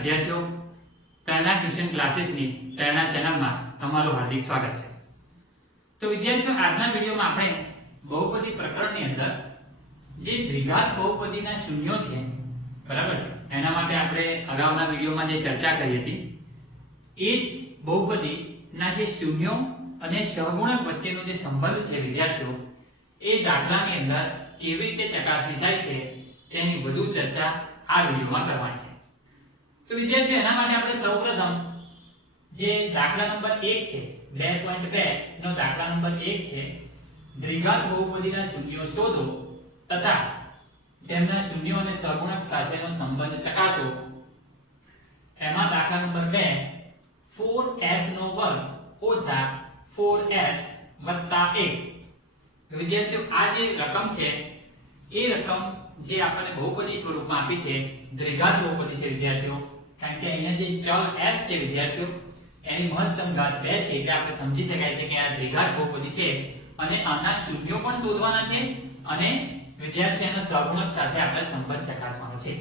વિદ્યાર્થીઓ, પ્રેરણા ટ્યુશન ક્લાસીસની પ્રેરણા ચેનલમાં તમારું હાર્દિક સ્વાગત છે। તો વિદ્યાર્થીઓ, આજના વિડિયોમાં આપણે બહુપદી પ્રકરણની અંદર જે દ્વિઘાત બહુપદીના શૂન્યો છે, બરાબર છે, એના માટે આપણે અગાઉના વિડિયોમાં જે ચર્ચા કરી હતી એ જ બહુપદીના જે શૂન્યો અને સહગુણક વચ્ચેનો જે સંબંધ છે વિદ્યાર્થીઓ, એ દાખલાની અંદર કેવી રીતે ચકાસણી થાય છે તેની વધુ ચર્ચા આ વિડિયોમાં કરવાની છે। તો વિદ્યાર્થીઓ, એના માટે આપણે સૌપ્રથમ જે દાખલા નંબર 1 છે 2.2 નો દાખલા નંબર 1 છે, દ્વિઘાત બહુપદીના શૂન્યો શોધો તથા તેમના શૂન્યો અને સહગુણક સાથેનો સંબંધ ચકાસો। એમાં દાખલા નંબર 2 4s નો વર્ગ ઓછા 4s વત્તા 1। વિદ્યાર્થીઓ, આ જે રકમ છે એ રકમ જે આપણને બહુપદી સ્વરૂપમાં આપી છે, દ્વિઘાત બહુપદી છે વિદ્યાર્થીઓ, કારણ કે અહીંયા જે ચલ s છે વિદ્યાર્થીઓ એની મહત્તમ ઘાત 2 છે, એટલે આપણે સમજી શકાય છે કે આ દ્વિઘાત બહુપદી છે અને આના શૂન્યો પણ શોધવાના છે અને વિદ્યાર્થીઓના સહગુણક સાથે આપણે સંબંધ ચકાસવાનો છે।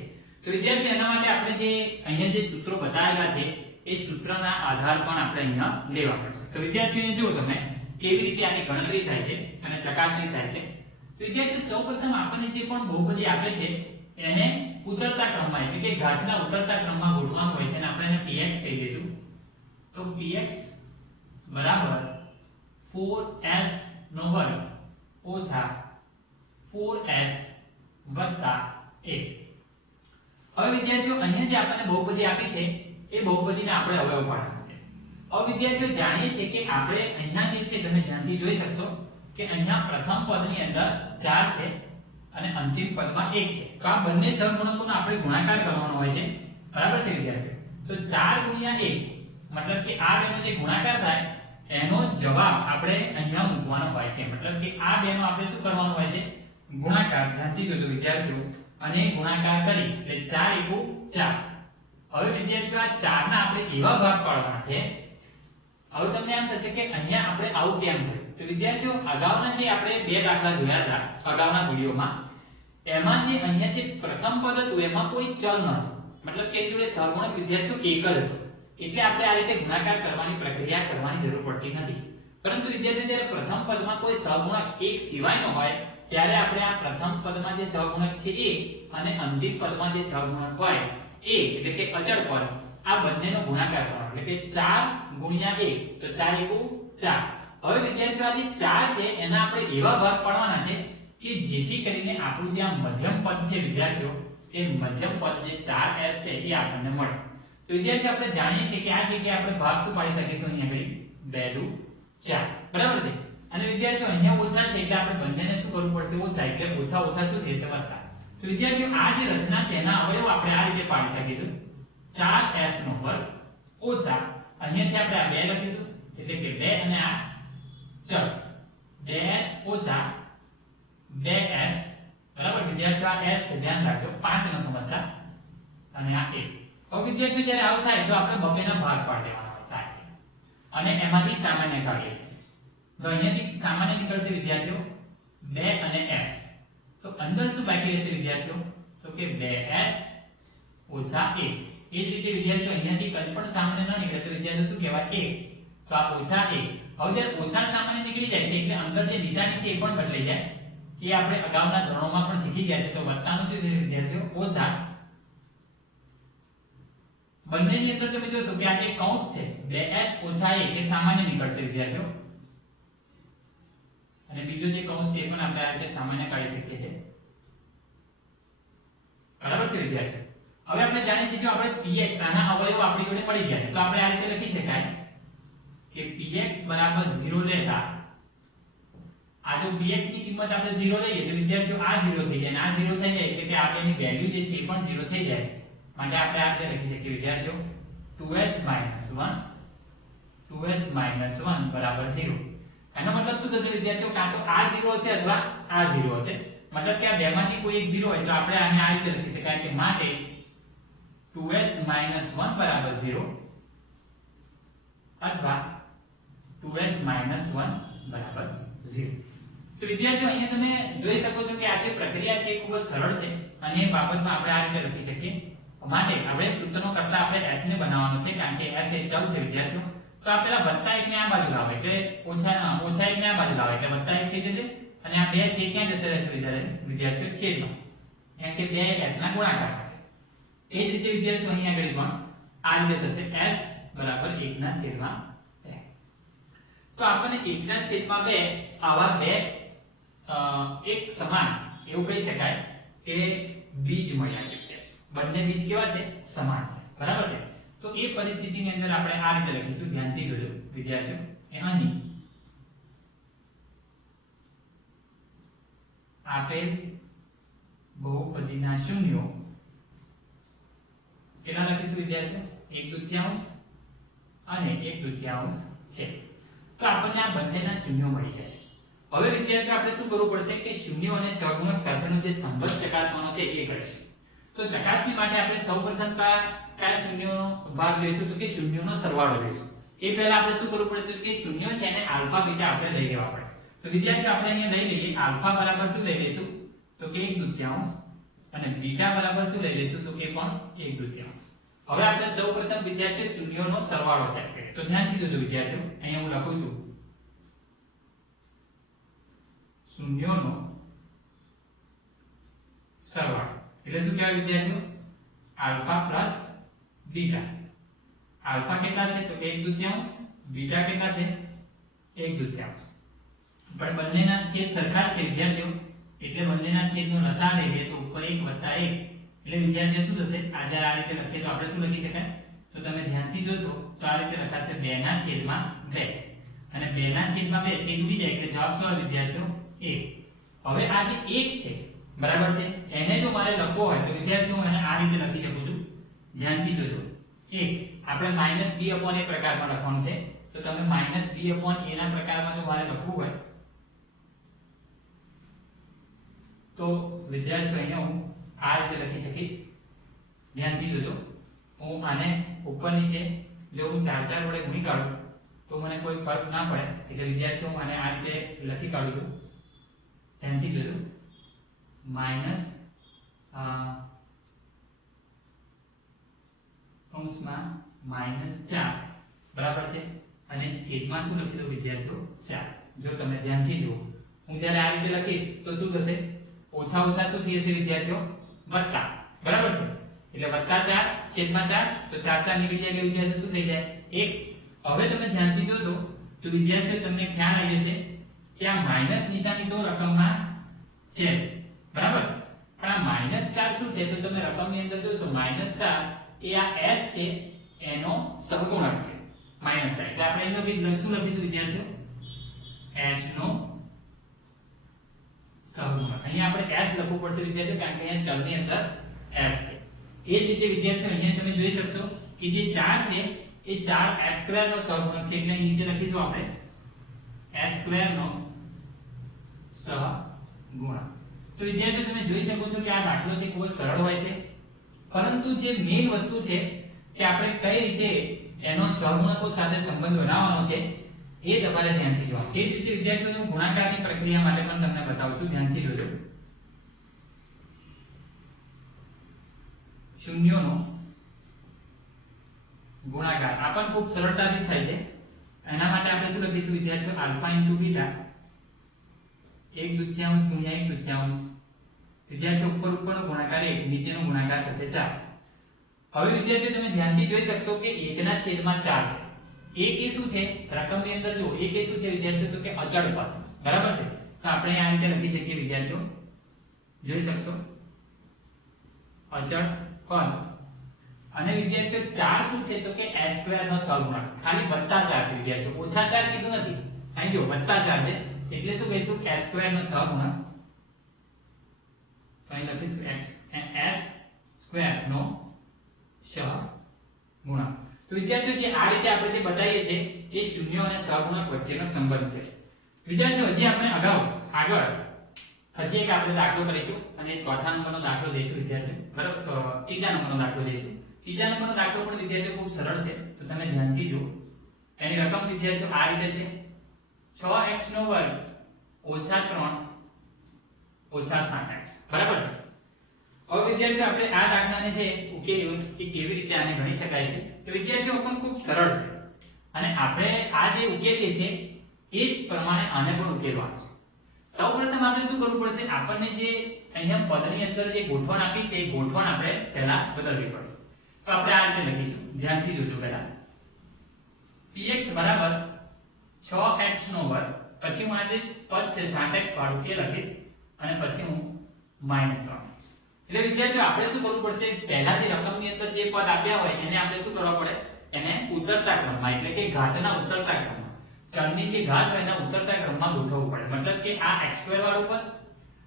તો વિદ્યાર્થીઓ, એના માટે આપણે જે અહીંયા જે સૂત્રો બતાવેલા છે એ સૂત્રના આધાર પણ આપણે અહીંયા લેવા પડશે। તો વિદ્યાર્થીઓને જુઓ તમે કેવી રીતે આની ગણતરી થાય છે અને ચકાસણી થાય છે। તો વિદ્યાર્થીઓ, સૌપ્રથમ આપણને જે પણ બહુપદી આપે છે એને ઉતરતા ક્રમમાં, એટલે કે ઘાતના ઉતરતા ક્રમમાં ગોઠવવાનું હોય છે અને આપણે એને px કહી દઈશું। તો px બરાબર 4s નો વર્ગ ઓછા 4s વત્તા 1। હવે વિદ્યાર્થીઓ, અહીંયા જે આપણને બહુપદી આપી છે એ બહુપદીને આપણે અવયવ પાડવાના છે। હવે વિદ્યાર્થીઓ, જાણીએ છીએ કે આપણે અહીંયા જે છે તમે ધ્યાનથી જોઈ શકશો કે અહીંયા પ્રથમ પદની અંદર 4 છે અને અંતિમ પદમાં 1 છે। તો આ બંને સહગુણકોનો આપણે ગુણાકાર કરવાનો હોય છે, બરાબર છે વિદ્યાર્થીઓ। તો 4 ગુણ્યા 1 મતલબ કે આ બેનો જે ગુણાકાર થાય એનો જવાબ આપણે અહીંયા મૂકવાનો હોય છે, મતલબ કે આ બેનો આપણે શું કરવાનો હોય છે, ગુણાકાર। ધ્યાનથી જોજો વિદ્યાર્થીઓ, અને ગુણાકાર કરી એટલે 4 * 4। હવે વિદ્યાર્થીઓ, આ 4 ના આપણે એવા ભાગ પાડવાના છે। હવે તમને એમ થશે કે અહીંયા આપણે આવું કેમ કર્યું? તો વિદ્યાર્થીઓ, અગાઉના જે આપણે બે દાખલા જોયા હતા અગાઉના વિડિયોમાં, એમાં જે અહીંયા જે પ્રથમ પદ હતું એમાં કોઈ ચલ નહોતું, મતલબ કે એની જોડે સહગુણક વિદ્યાર્થીઓ એક જ હતો, એટલે આપણે આ રીતે ગુણાકાર કરવાની પ્રક્રિયા કરવાની જરૂર પડતી નથી। પરંતુ વિદ્યાર્થીઓ, જ્યારે પ્રથમ પદમાં કોઈ સહગુણક એક સિવાયનો હોય ત્યારે આપણે આ પ્રથમ પદમાં જે સહગુણક છે એ અને અંતિમ પદમાં જે સહગુણક હોય એ, એટલે કે અચળ પદ, આ બંનેનો ગુણાકાર કરવાનો, એટલે કે 4 ગુણ્યા 1 તો 4 * 4। હવે વિદ્યાર્થીઓ, આ જે 4 છે એના આપણે એવા ભાગ પાડવાના છે કે જેથી કરીને આપણું જે આ મધ્યમ પદ છે વિદ્યાર્થીઓ, એ મધ્યમ પદ જે 4s છે એ આપણને મળે। તો વિદ્યાર્થીઓ, આપણે જાણીએ છીએ કે આ જગ્યાએ આપણે ભાગ શું પાડી શકીશું, અહીંયા આગળ 2 * 4, બરાબર છે। અને વિદ્યાર્થીઓ, અહીંયા ઓછા છે એટલે આપણે બંનેને શું કરવું પડશે, ઓછા, એટલે ઓછા ઓછા શું થશે, વત્તા। તો વિદ્યાર્થીઓ, આ જે રચના છે એના અવયવ આપણે આ રીતે પાડી શકીશું, 4s નો વર્ગ ઓછા અહીંયાથી આપણે આ 2 લખીશું, એટલે કે 2 અને આ ચલ 2s ઓછા 2s, બરાબર વિદ્યાર્થીઓ, આ s છે ધ્યાન રાખજો, 5 નો સમજતા, અને આ 1। હવે વિદ્યાર્થીઓ, જ્યારે આવું થાય તો આપણે બબેના ભાગ પાડી દેવાના હોય સાથે અને એમાંથી સામાન્ય કાઢીએ છીએ। તો અહીંયાથી સામાન્ય નીકળશે વિદ્યાર્થીઓ 2 અને s, તો અંદર શું બાકી રહેશે વિદ્યાર્થીઓ, તો કે 2s ઓછા 1। એ જ રીતે વિદ્યાર્થીઓ, અહીંયાથી કંઈ પણ સામાન્ય ન નીકળે તો વિદ્યાર્થીઓ શું કહેવાય, 1, તો આ ઓછા 1। હવે જ્યારે ઓછા સામાન્ય નીકળી જાય છે એટલે અંદર જે નિશાની છે એ પણ બદલાઈ જાય, એ આપણે અગાઉના ધોરણોમાં પણ શીખી ગયા છે। તો વત્તાનું શું છે વિદ્યાર્થીઓ, ઓછા, બંનેની અંદર તમે જોશો કે આ જે કૌંસ છે 2s ઓછા 1 એ સામાન્ય નીકળશે વિદ્યાર્થીઓ, અને બીજો જે કૌંસ છે એ પણ આપણે આ રીતે સામાન્ય કાઢી શકીએ છીએ, બરાબર છે વિદ્યાર્થીઓ। હવે આપણે જાણીએ છીએ કે આપણે px આના અવયવ આપણી જોડે પડી ગયા છે, તો આપણે આ રીતે લખી શકાય કે px બરાબર 0 લેતા, આ જો px ની કિંમત આપણે 0 લઈએ તો વિદ્યાર્થીઓ આ 0 થઈ જાય અને આ 0 થઈ જાય એટલે કે આ બેની વેલ્યુ જે છે એ પણ 0 થઈ જાય, માટે આપણે આ રીતે લખી શકીએ વિદ્યાર્થીઓ 2s - 1 બરાબર 0। એનો મતલબ શું થશે વિદ્યાર્થીઓ, કાં તો આ 0 હશે અથવા આ 0 હશે, મતલબ કે આ બેમાંથી કોઈ એક 0 હોય તો આપણે આને આ રીતે લખી શકાય કે માટે 2s - 1 બરાબર 0 અથવા 2s - 1 બરાબર 0। તો વિદ્યાર્થીઓ, અહીંયા તમે જોઈ શકો છો કે આ જે પ્રક્રિયા છે એ ખૂબ જ સરળ છે અને એ બાબતમાં આપણે આ રીતે લખી શકીએ। માટે આપણે સૂત્રનો કરતા આપણે ને બનાવવાનો છે કારણ કે s એ ચલ છે વિદ્યાર્થીઓ. તો આ પેલા +1 ને આ બાજુ લાવો એટલે -1 ને આ બાજુ લાવો એટલે +1 થઈ જશે અને આ બે છે ક્યાં જશે વિદ્યાર્થીઓ છેદમાં, કારણ કે બે s ના ગુણાકાર છે. એ જ રીતે વિદ્યાર્થીઓ અહીં આગળ પણ આ રીતે થશે s બરાબર 1/2. તો આપણને 1/2 આવા બે એક સમાન એવું કહી શકાય કે બીજ મળ્યા છે. બંને બીજ કેવા છે? સમાન છે. બરાબર છે. તો એ પરિસ્થિતિની અંદર આપણે આ રીતે લખીશું, ધ્યાનથી જોજો વિદ્યાર્થીઓ કે અહીં આપેલ બહુપદીના શૂન્યો કેટલા લખીશું વિદ્યાર્થીઓ? 1/2 અને 1/2 છે. તો આપણને આ બંનેના શૂન્યો મળી ગયા છે. હવે વિદ્યાર્થીઓ આપણે શું કરવું પડશે કે શૂન્યો અને સહગુણક સાથેનો જે સંબંધ ચકાસવાનો છે એ કરીશું. તો ચકાસણી માટે આપણે સૌપ્રથમ કયા શૂન્યોનો ભાગ લઈશું? તો કે શૂન્યોનો સરવાળો લઈશું. એ પહેલા આપણે શું કરવું પડે? તો કે શૂન્યો છે એને આલ્ફા બીટા આપણે લઈ લેવા પડે. તો વિદ્યાર્થીઓ આપણે અહીંયા લઈ લઈએ આલ્ફા બરાબર શું લઈ લઈશું? તો કે 1/2 અને બીટા બરાબર શું લઈ લઈશું? તો કે પણ 1/2. હવે આપણે સૌપ્રથમ વિદ્યાર્થીઓ શૂન્યોનો સરવાળો ચેક કરીએ. તો ધ્યાનથી જોજો વિદ્યાર્થીઓ, અહીંયા હું લખું છું શૂન્યોનો સરવાળો એટલે શું કહેવાય વિદ્યાર્થીઓ? Alpha plus beta. આલ્ફા કેટલા છે? તો કે 1/2. બીટા કેટલા છે? 1/2. પણ બંનેના છેદ સરખા છે વિદ્યાર્થીઓ એટલે બંનેના છેદનો લસાઅ લઈએ તો ઉપર 1 + 1 એટલે વિદ્યાર્થીઓ શું થશે? આ જ્યારે આ રીતે લખીએ તો આપણે શું લખી શકાય? તો તમે ધ્યાનથી જોશો તો આ રીતે લખાશે 2/2 અને 2/2 છેદ ઉડી જાય એટલે જવાબ શું આવે વિદ્યાર્થીઓ? 1. હવે આ જે 1 છે બરાબર છે એને જો મારે લખવો હોય તો વિદ્યાર્થીઓ હું એને આ રીતે લખી શકું છું. ધ્યાનથી જોજો 1 આપણે -b/a પ્રકારમાં લખવાનું છે. તો તમે -b/a ના પ્રકારમાં જો મારે લખવું હોય તો વિદ્યાર્થીઓ અહીંયા હું આ રીતે લખી શકીશ. ધ્યાનથી જોજો, હું આને ઉપર નીચે જો હું 4 વડે ગુણી કાઢું તો મને કોઈ ફરક ના પડે એટલે વિદ્યાર્થીઓ હું આને આ રીતે લખી કાઢું છું. ધ્યાનથી જોજો -4 બરાબર છે અને છેદમાં શું લખી દો વિદ્યાર્થીઓ 4. જો તમે ધ્યાનથી જુઓ હું જ્યારે આ રીતે લખીશ તો શું થશે? ઓછા ઓછા શું થઈ જશે વિદ્યાર્થીઓ? વત્તા. બરાબર છે એટલે +4 છેદમાં 4 તો 4 નીકળી જાય એટલે વિદ્યાર્થીઓ શું થઈ જાય? 1. હવે તમે ધ્યાનથી જોશો તો વિદ્યાર્થીઓ તમને ખ્યાલ આવી જશે કે આ માઈનસ નિશાની તો રકમમાં છે જ. બરાબર, પણ આ -4 શું છે? તો તમે રકમની અંદર જોશો -4 એ આ s છે એનો સહગુણક છે -4 એટલે આપણે એનો બી શું લખીશું વિદ્યાર્થીઓ? s નો સહગુણક. અહીંયા આપણે s લખવું પડશે વિદ્યાર્થીઓ કારણ કે અહીંયા ચલની અંદર s છે. એ જ રીતે વિદ્યાર્થીઓ અહીંયા તમે જોઈ શકશો કે જે 4 છે એ 4s² નો સહગુણક છે એટલે નીચે લખીશું આપણે s² નો સહગુણક. તો વિદ્યાર્થીઓ તમે જોઈ શકો છો કે આ દાખલો છે ખૂબ જ સરળ હોય છે પરંતુ જે મેઈન વસ્તુ છે કે આપણે કઈ રીતે એનો સહગુણકો સાથે સંબંધ બનાવવાનો છે એ તમારે ધ્યાનથી જોવાનું છે. એ જ રીતે વિદ્યાર્થીઓ હું ગુણાકારની પ્રક્રિયા માટે પણ તમને બતાવું છું. ધ્યાનથી જોજો શૂન્યોનો ગુણાકાર આ પણ ખૂબ સરળતાથી થાય છે. એના માટે આપણે શું લખીશું વિદ્યાર્થીઓ? Alpha * beta 1/2 * 1/2. વિદ્યાર્થીઓ ઉપર ઉપરનો ગુણાકાર 1 નીચેનો ગુણાકાર થશે 4. હવે વિદ્યાર્થીઓ તમે ધ્યાનથી જોઈ શકશો કે 1/4 છે. 1 એ શું છે? રકમની અંદર જો 1 એ શું છે વિદ્યાર્થીઓ? તો કે અચળ પદ. બરાબર છે. તો આપણે આ રીતે લખી શકીએ વિદ્યાર્થીઓ, જોઈ શકશો અચળ પદ. અને વિદ્યાર્થીઓ 4 શું છે? તો કે s² નો સહગુણક. ખાલી +4 છે વિદ્યાર્થીઓ, ઓછા 4 કીધું નથી. અહીં જો +4 છે એટલે શું કહીશું? s² નો સહગુણક. તો અહીં લખીશું s² નો સહગુણક. તો વિદ્યાર્થીઓ જે આ રીતે આપણે જે બતાવીએ છીએ એ શૂન્યો અને સહગુણક વચ્ચેનો સંબંધ છે. વિદ્યાર્થીઓ હજી આપણે આગળ હજી એક આપણે દાખલો કરીશું અને ચોથા નંબરનો દાખલો લઈશું વિદ્યાર્થીઓ. બરાબર, ત્રીજા નંબરનો દાખલો લઈશું. ત્રીજા નંબરનો દાખલો પણ વિદ્યાર્થીઓ ખૂબ સરળ છે. તો તમે ધ્યાનથી જુઓ. એની રકમ વિદ્યાર્થીઓ આ રીતે છે 6x² - 3 - 7x. બરાબર છે. હવે વિદ્યાર્થીઓ આપણે આ દાખલાને છે ઉકેલ્યો કે કેવી રીતે આને ગણી શકાય છે. તો તો વિદ્યાર્થીઓ પણ ખૂબ સરળ છે અને આપણે આ જે ઉકેલીએ છે એ જ પ્રમાણે આને પણ ઉકેલવાનું છે. સૌપ્રથમ આપણે શું કરવું પડશે, આપણને જે અહીંયા પદની અંદર જે ગોઠવણ આપી છે એ ગોઠવણ આપણે પહેલા બદલવી પડશે. તો આપણે આ રીતે લખીશું, ધ્યાનથી જોજો પહેલા. px બરાબર 6x નો વર્ગ, પછી હું આ જે પદ છે 7x વાળું એ લખીશ અને પછી હું -3x. એટલે વિદ્યાર્થીઓ આપણે શું કરવું પડશે, પહેલા જે રકમની અંદર જે પદ આપ્યા હોય એને આપણે શું કરવા પડે, એને ઉતરતા ક્રમમાં એટલે કે ઘાતના ઉતરતા ક્રમમાં, ચલની જે ઘાત હોય એના ઉતરતા ક્રમમાં ગોઠવવું પડે. મતલબ કે આ x² વાળું પદ,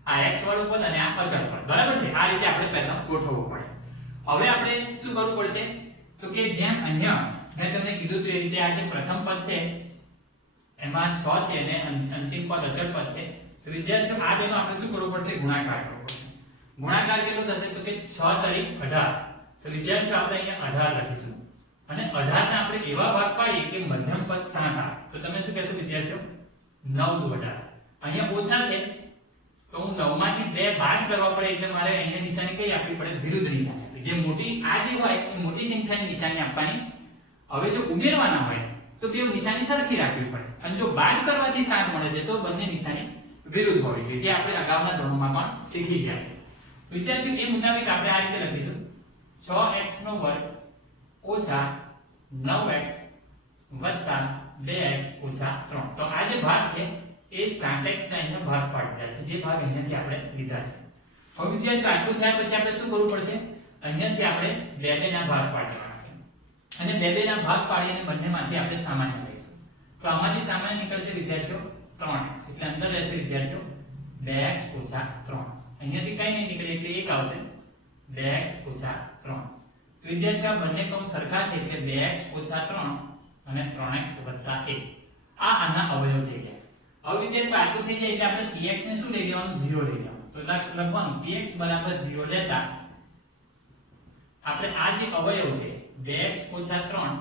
આ x વાળું પદ અને આ અચળ પદ, બરાબર છે. આ રીતે આપણે પહેલા ગોઠવવું પડે. હવે આપણે શું કરવું પડશે, તો કે જેમ અહીંયા મેં તમને કીધું તો એ રીતે આ જે પ્રથમ પદ છે એમાં 6 છે અને અંતિમ પદ અચળ પદ છે. તો વિદ્યાર્થીઓ આ બેનો આપણે શું કરવું પડશે, ગુણાકાર કરવો પડશે. ગુણાકાર કેટલો થશે, તો કે 6 તરી 18. તો વિદ્યાર્થીઓ આપણે અહીંયા 18 લખીશું અને 18 ને આપણે એવા ભાગ પાડીએ કે મધ્યમ પદ 7 આવે. તો તમે શું કહેશો વિદ્યાર્થીઓ, 9 દુ 18. અહીંયા ઓછા છે તો હું 9 માંથી 2 બાદ કરવા પડે એટલે મારે અહીંયા નિશાની કઈ આપવી પડે, વિરુદ્ધ નિશાની આપવી. જે મોટી આ જે હોય એ મોટી સંખ્યાની નિશાની આપવાની. હવે જો ઉમેરવાના હોય તો બે નિશાની સરખી રાખવી પડે અને જો બાદ કરવાથી 7 મળે છે તો બંને નિશાની વિરુદ્ધ હોવી જોઈએ, જે આપણે અગાઉના ધોરણમાં પણ શીખી ગયા છે. વિદ્યાર્થીઓ એ મુતાબિક આપણે આ રીતે લખીશું, 6x નો વર્ગ ઓછા 9x વત્તા 2x ઓછા 3. તો આ જે ભાગ છે એ 7x ના અહીંયા ભાગ પાડી છે, જે ભાગ અહીંયાથી આપણે લીધા છે. હવે વિદ્યાર્થીઓ આટલું થયા પછી આપણે શું કરવું પડશે, અહીંયાથી આપણે 2 ના ભાગ પાડવાના છે અને 2 ના ભાગ પાડીને બંનેમાંથી આપણે સામાન્ય લઈશું. તો આમાંથી સામાન્ય નીકળશે વિદ્યાર્થીઓ 3x, એટલે અંદર રહેશે વિદ્યાર્થીઓ 2x ઓછા 3. અહીંયાથી કઈ નહીં નીકળે એટલે 1 આવશે, 2x ઓછા 3. તો વિદ્યાર્થીઓ આ બંને કૌંસ સરખા છે એટલે 2x ઓછા 3 અને 3x વત્તા 1 આ આના અવયવ થઈ ગયા. હવે વિદ્યાર્થીઓ આટલું થઈ જાય એટલે આપણે px ને શું લઈ લેવાનું, 0 લઈ લેવાનું. તો લખવાનું px બરાબર 0 લેતા આપણે આ જે અવયવ છે 2x ઓછા 3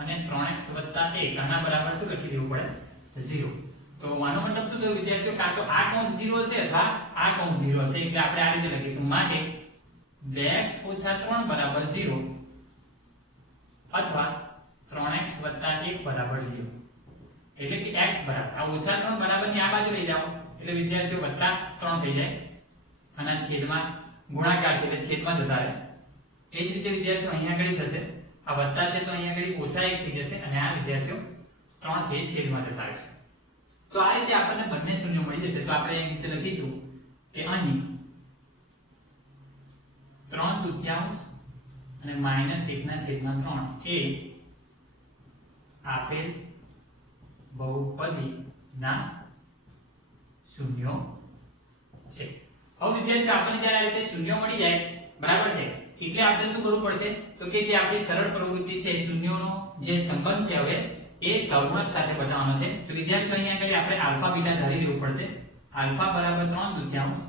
અને 3x વત્તા 1 આના બરાબર શું લખી દેવું પડે, 0. તો આનો મતલબ શું થયો વિદ્યાર્થીઓ, કાં તો આ કૌંસ 0 છે અથવા આ કૌંસ 0 છે. એટલે આપણે આ રીતે લખીશું, માટે 2x ઓછા 3 બરાબર 0 અથવા 3x વત્તા 1 બરાબર 0. એટલે કે x બરાબર આ ઓછા 3 બરાબરની આ બાજુ લઈ જાઓ એટલે વિદ્યાર્થીઓ વત્તા 3 થઈ જાય અને છેદમાં ગુણાકાર છે એટલે છેદમાં જતા રહે. એ જ રીતે વિદ્યાર્થીઓ અહીંયા આગળ થશે, આ વત્તા છે તો અહીંયા આગળ ઓછા 1 થઈ જશે અને આ વિદ્યાર્થીઓ 3 છે છેદમાં જતા રહેશે. તો આ રીતે આપણને બંને શૂન્ય મળી જશે. તો આપણે અહીં રીતે લખીશું કે અહીં 3/4 અને -1/3 એ આપેલ બહુપદી ના શૂન્યો છે. હવે વિદ્યાર્થીઓ આપણને જ્યારે આ રીતે શૂન્યો મળી જાય, બરાબર છે, એટલે આપણે શું કરવું પડશે, તો કે જે આપણી સરળ પ્રવૃત્તિ છે શૂન્યોનો જે સંબંધ છે હવે એ સહગુણક સાથે બતાવવાનો છે. તો વિદ્યાર્થીઓ અહીંયા આગળ આપણે આલ્ફા બીટા ધારી લેવું પડશે. આલ્ફા બરાબર 3/4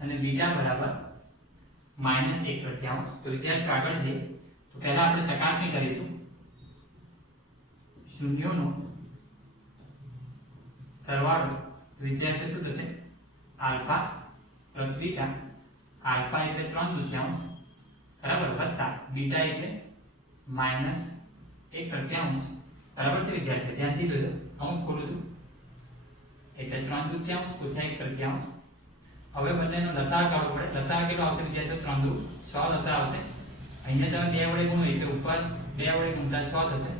અને બીટા બરાબર -1/3. તો વિદ્યાર્થીઓ આગળ જઈએ તો પહેલા આપણે ચકાસણી કરીશું શૂન્યોનો સરવાળો. તો વિદ્યાર્થીઓ શું થશે, આલ્ફા પ્લસ બીટા, આલ્ફા એટલે 3/4 બરાબર વત્તા બીટા એટલે -1/3 બરાબર છે. વિદ્યાર્થીઓ ધ્યાનથી જોજો, કૌંસ ખોલું છું એટલે 3/4 ઓછા 1/3. હવે બંનેનો લસાઅ કાઢવો પડે. લસાઅ કેટલો આવશે વિદ્યાર્થીઓ, 3 દુ 6 લસાઅ આવશે. અહીંયા તમે 2 વડે ગુણો એટલે ઉપર 2 વડે ગુણતા 6 થશે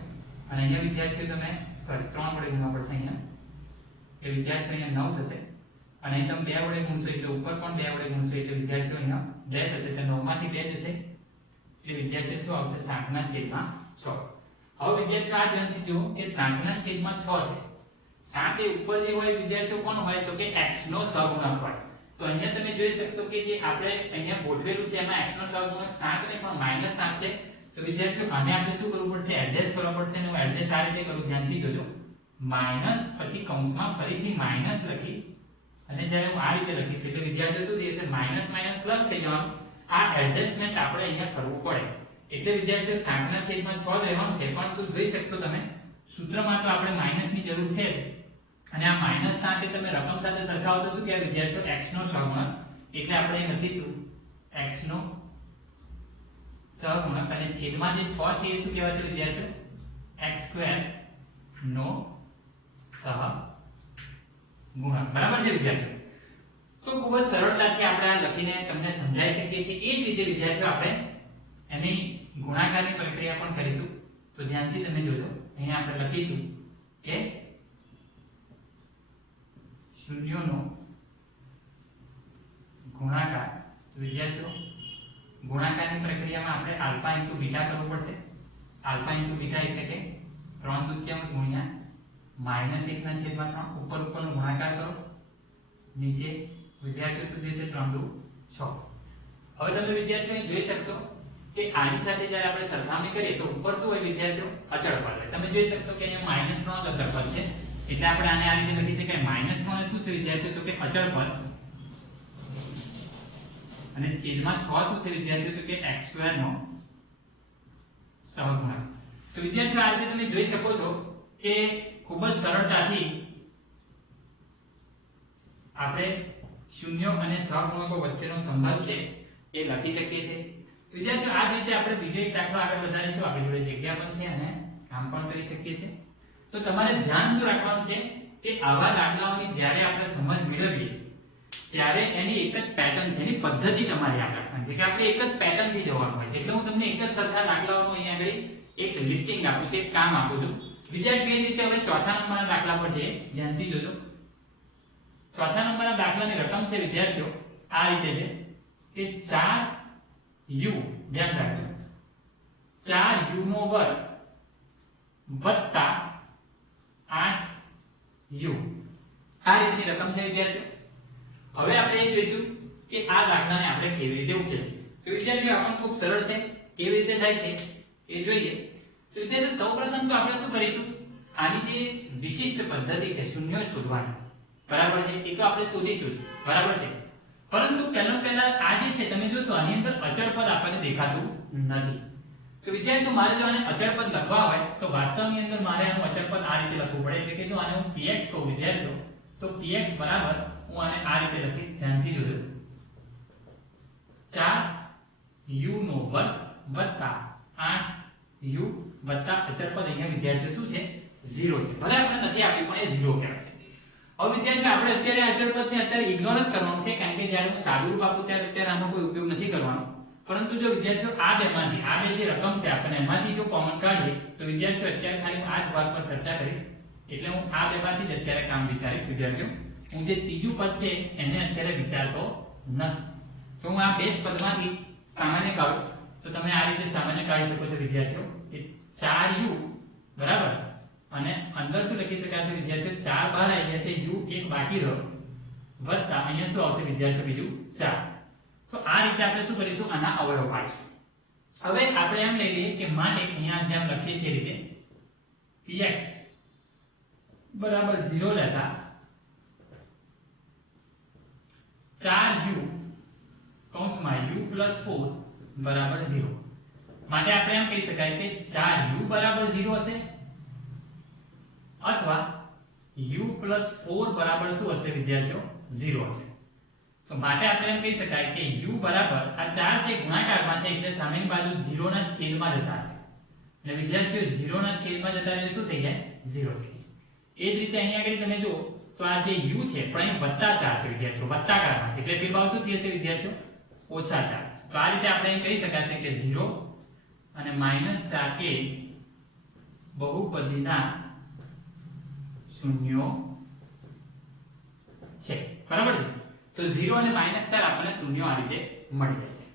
અને અહીંયા વિદ્યાર્થીઓ તમે 3 વડે ગુણવા પડશે અહીંયા એટલે વિદ્યાર્થીઓ અહીંયા 9 થશે અને અહીં તમે 2 વડે ગુણશો એટલે ઉપર પણ 2 વડે ગુણશો એટલે વિદ્યાર્થીઓ અહીંયા 2 થશે. એટલે 9 માંથી 2 જશે એટલે વિદ્યાર્થીઓ શું આવશે, 7/6. હવે વિદ્યાર્થીઓ આ ધ્યાનથી જુઓ કે 7/6 છે. 7 એ ઉપર જે હોય વિદ્યાર્થીઓ કોણ હોય, તો કે x નો સહગુણક હોય. તો અહીંયા તમે જોઈ શકશો કે જે આપણે અહીંયા ગોઠવેલું છે એમાં x નો સહગુણક 7 ને પણ -7 છે. તો વિદ્યાર્થીઓ આને આપણે શું કરવું પડશે, એડજસ્ટ કરવો પડશે. અને હું એડજસ્ટ આ રીતે કરું, ધ્યાનથી જોજો, માઈનસ પછી કૌંસમાં ફરીથી માઈનસ લખી અને જ્યારે હું આ રીતે લખીશ એટલે વિદ્યાર્થીઓ શું થશે, માઈનસ માઈનસ પ્લસ થઈ જવાનું. આ એડજસ્ટમેન્ટ આપણે અહીંયા કરવું પડે. એટલે વિદ્યાર્થીઓ 7/6 રહેવાનું છે, પણ તો જોઈ શકશો તમે સૂત્રમાં તો આપણે માઈનસની જરૂર છે અને આ -7 તમે રકમ સાથે સરખાવો તો શું કહેવાય વિદ્યાર્થીઓ, x નો સહગુણક. એટલે આપણે લખીશું x નો સહગુણક અને છેદમાં જે 6 છે એ શું કહેવાશે વિદ્યાર્થીઓ x² નો સહગુણક બરાબર છે વિદ્યાર્થીઓ તો ખૂબ જ સરળતાથી આપણે આ લખીને તમને સમજાવી શકીએ છીએ એ જ રીતે વિદ્યાર્થીઓ આપણે એની ગુણાકારની પ્રક્રિયા પણ કરીશું તો ધ્યાનથી તમે જોજો અહીંયા આપણે લખીશું કે શૂન્યોનો ગુણાકાર તો વિદ્યાર્થીઓ ગુણાકારની પ્રક્રિયામાં આપણે આલ્ફા ઇન્ટુ બીટા કરવું પડશે આલ્ફા ઇન્ટુ બીટા એટલે કે 3/2 ગુણ્યા -1/3 ઉપર ઉપરનો ગુણાકાર કરો નીચે વિદ્યાર્થીઓ શું થશે 3 × 6 હવે તમે વિદ્યાર્થીઓ જોઈ શકશો કે આની સાથે જ્યારે આપણે સરખામણી કરીએ તો ઉપર શું હોય વિદ્યાર્થીઓ અચળ પદ હોય તમે જોઈ શકશો કે અહીંયા -3 જ અચળ પદ છે એટલે આપણે આને આ રીતે લખી શકાય -3 શું છે વિદ્યાર્થીઓ તો કે અચળ પદ અને છેદમાં 6 શું છે વિદ્યાર્થીઓ તો કે x² નો સહગુણક તો વિદ્યાર્થીઓ આ રીતે તમે જોઈ શકો છો કે ખૂબ જ સરળતાથી આપણે શૂન્યો અને સહગુણકો વચ્ચેનો સંબંધ છે એ લખી શકીએ છીએ વિદ્યાર્થીઓ આ રીતે આપણે બીજો એક દાખલો આગળ વધારીશું આપણી જોડે જગ્યા પણ છે અને કામ પણ કરી શકીએ છીએ તો તમારે ધ્યાન શું રાખવાનું છે કે આવા દાખલાઓની જ્યારે આપણે સમજ મેળવીએ ત્યારે એની એક જ પેટર્ન છે એની પદ્ધતિ તમારે યાદ રાખવાની છે કે આપણે એક જ પેટર્ન થી જવાનું હોય છે એટલે હું તમને એક જ સરખા દાખલાઓનું અહીંયા આગળ એક લિસ્ટિંગ આપું છું એક કામ આપું છું વિદ્યાર્થીઓ એ રીતે હવે ચોથા નંબરના દાખલા પર જઈએ ધ્યાનથી જોજો ચોથા નંબરના દાખલાની રકમ છે વિદ્યાર્થીઓ આ રીતે છે કે 4u ધ્યાન રાખજો 4u નો વર્ગ વત્તા 8u આ રીતની રકમ છે વિદ્યાર્થીઓ હવે આપણે એ જોઈશું કે આ દાખલાને આપણે કેવી રીતે ઉકેલીએ તો વિદ્યાર્થીઓ આપણને ખૂબ સરળ છે કેવી રીતે થાય છે એ જોઈએ તો વિદ્યાર્થીઓ સૌપ્રથમ તો આપણે શું કરીશું આની જે વિશિષ્ટ પદ્ધતિ છે શૂન્યો શોધવાની બરાબર છે એ તો આપણે શોધીશું બરાબર છે પરંતુ પહેલા આ જે છે તમે જોશો આની અંદર અચળ પદ આપણને દેખાતું નથી તો વિદ્યાર્થીઓ મારે જો આને અચળ પદ લખવા હોય તો વાસ્તવની અંદર મારે આનું અચળ પદ આ રીતે લખવું પડે એટલે કે જો આને હું px કહું વિદ્યાર્થીઓ તો px બરાબર હું આને આ રીતે લખીશ ધ્યાનથી જોજો 4u નો વર્ગ વત્તા 8u વત્તા અચળ પદ અહીંયા વિદ્યાર્થીઓ શું છે 0 છે ભલે આપણે નથી આપ્યું પણ એ 0 કહેવાય છે હવે વિદ્યાર્થીઓ આપણે અત્યારે અચળ પદને અત્યારે ઇગ્નોર જ કરવાનું છે કારણ કે જ્યારે હું સાદું રૂપ આપું ત્યારે અત્યારે આનો કોઈ ઉપયોગ નથી કરવાનો પરંતુ જો વિદ્યાર્થીઓ આ બેમાંથી આ બે જે રકમ છે આપણે એમાંથી જો કોમન કાઢીએ તો વિદ્યાર્થીઓ અત્યારે ખાલી હું આ જ ભાગ પર ચર્ચા કરીશ એટલે હું આ બેમાંથી જ અત્યારે કામ વિચારીશ વિદ્યાર્થીઓ હું જે ત્રીજું પદ છે એને અત્યારે વિચારતો નથી તો હું આ બે જ પદમાંથી સામાન્ય કાઢું તો તમે આ રીતે સામાન્ય કાઢી શકો છો વિદ્યાર્થીઓ કે 4u બરાબર અને અંદર શું લખી શકાશે વિદ્યાર્થીઓ 4 બહાર આવી જશે u એક બાકી રહ્યો વત્તા અહીંયા શું આવશે વિદ્યાર્થીઓ બીજું 4 તો આ રીતે આપણે શું કરીશું આના અવયવ પાડીશું હવે આપણે એમ લઈ લઈએ કે માટે અહીંયા જેમ લખીએ છીએ રીતે px બરાબર 0 લેતા 4u કૌંસમાં u + 4 બરાબર 0 માટે આપણે એમ કહી શકાય કે 4u બરાબર 0 હશે અથવા u + 4 બરાબર શું હશે વિદ્યાર્થીઓ 0 હશે તો માટે આપણે એમ કહી શકાય કે u બરાબર આ 4 છે ગુણાકારમાં છે એટલે સામેની બાજુ 0 ના છેદમાં જતા રહે અને વિદ્યાર્થીઓ 0 ના છેદમાં જતા રહે શું થઈ જાય 0 થઈ જાય એ જ રીતે અહીંયા આગળ તમે જુઓ તો આ જે u છે પણ અહીં વત્તા 4 છે વિદ્યાર્થીઓ વત્તાકારમાં છે એટલે બે બાજુ શું થશે વિદ્યાર્થીઓ ઓછા 4 તો આ રીતે આપણે એમ કહી શકાશે કે 0 અને -4 એ બહુપદીના શૂન્યો છે બરાબર છે તો 0 અને -4 આપણને શૂન્યો આ રીતે મળી જાય છે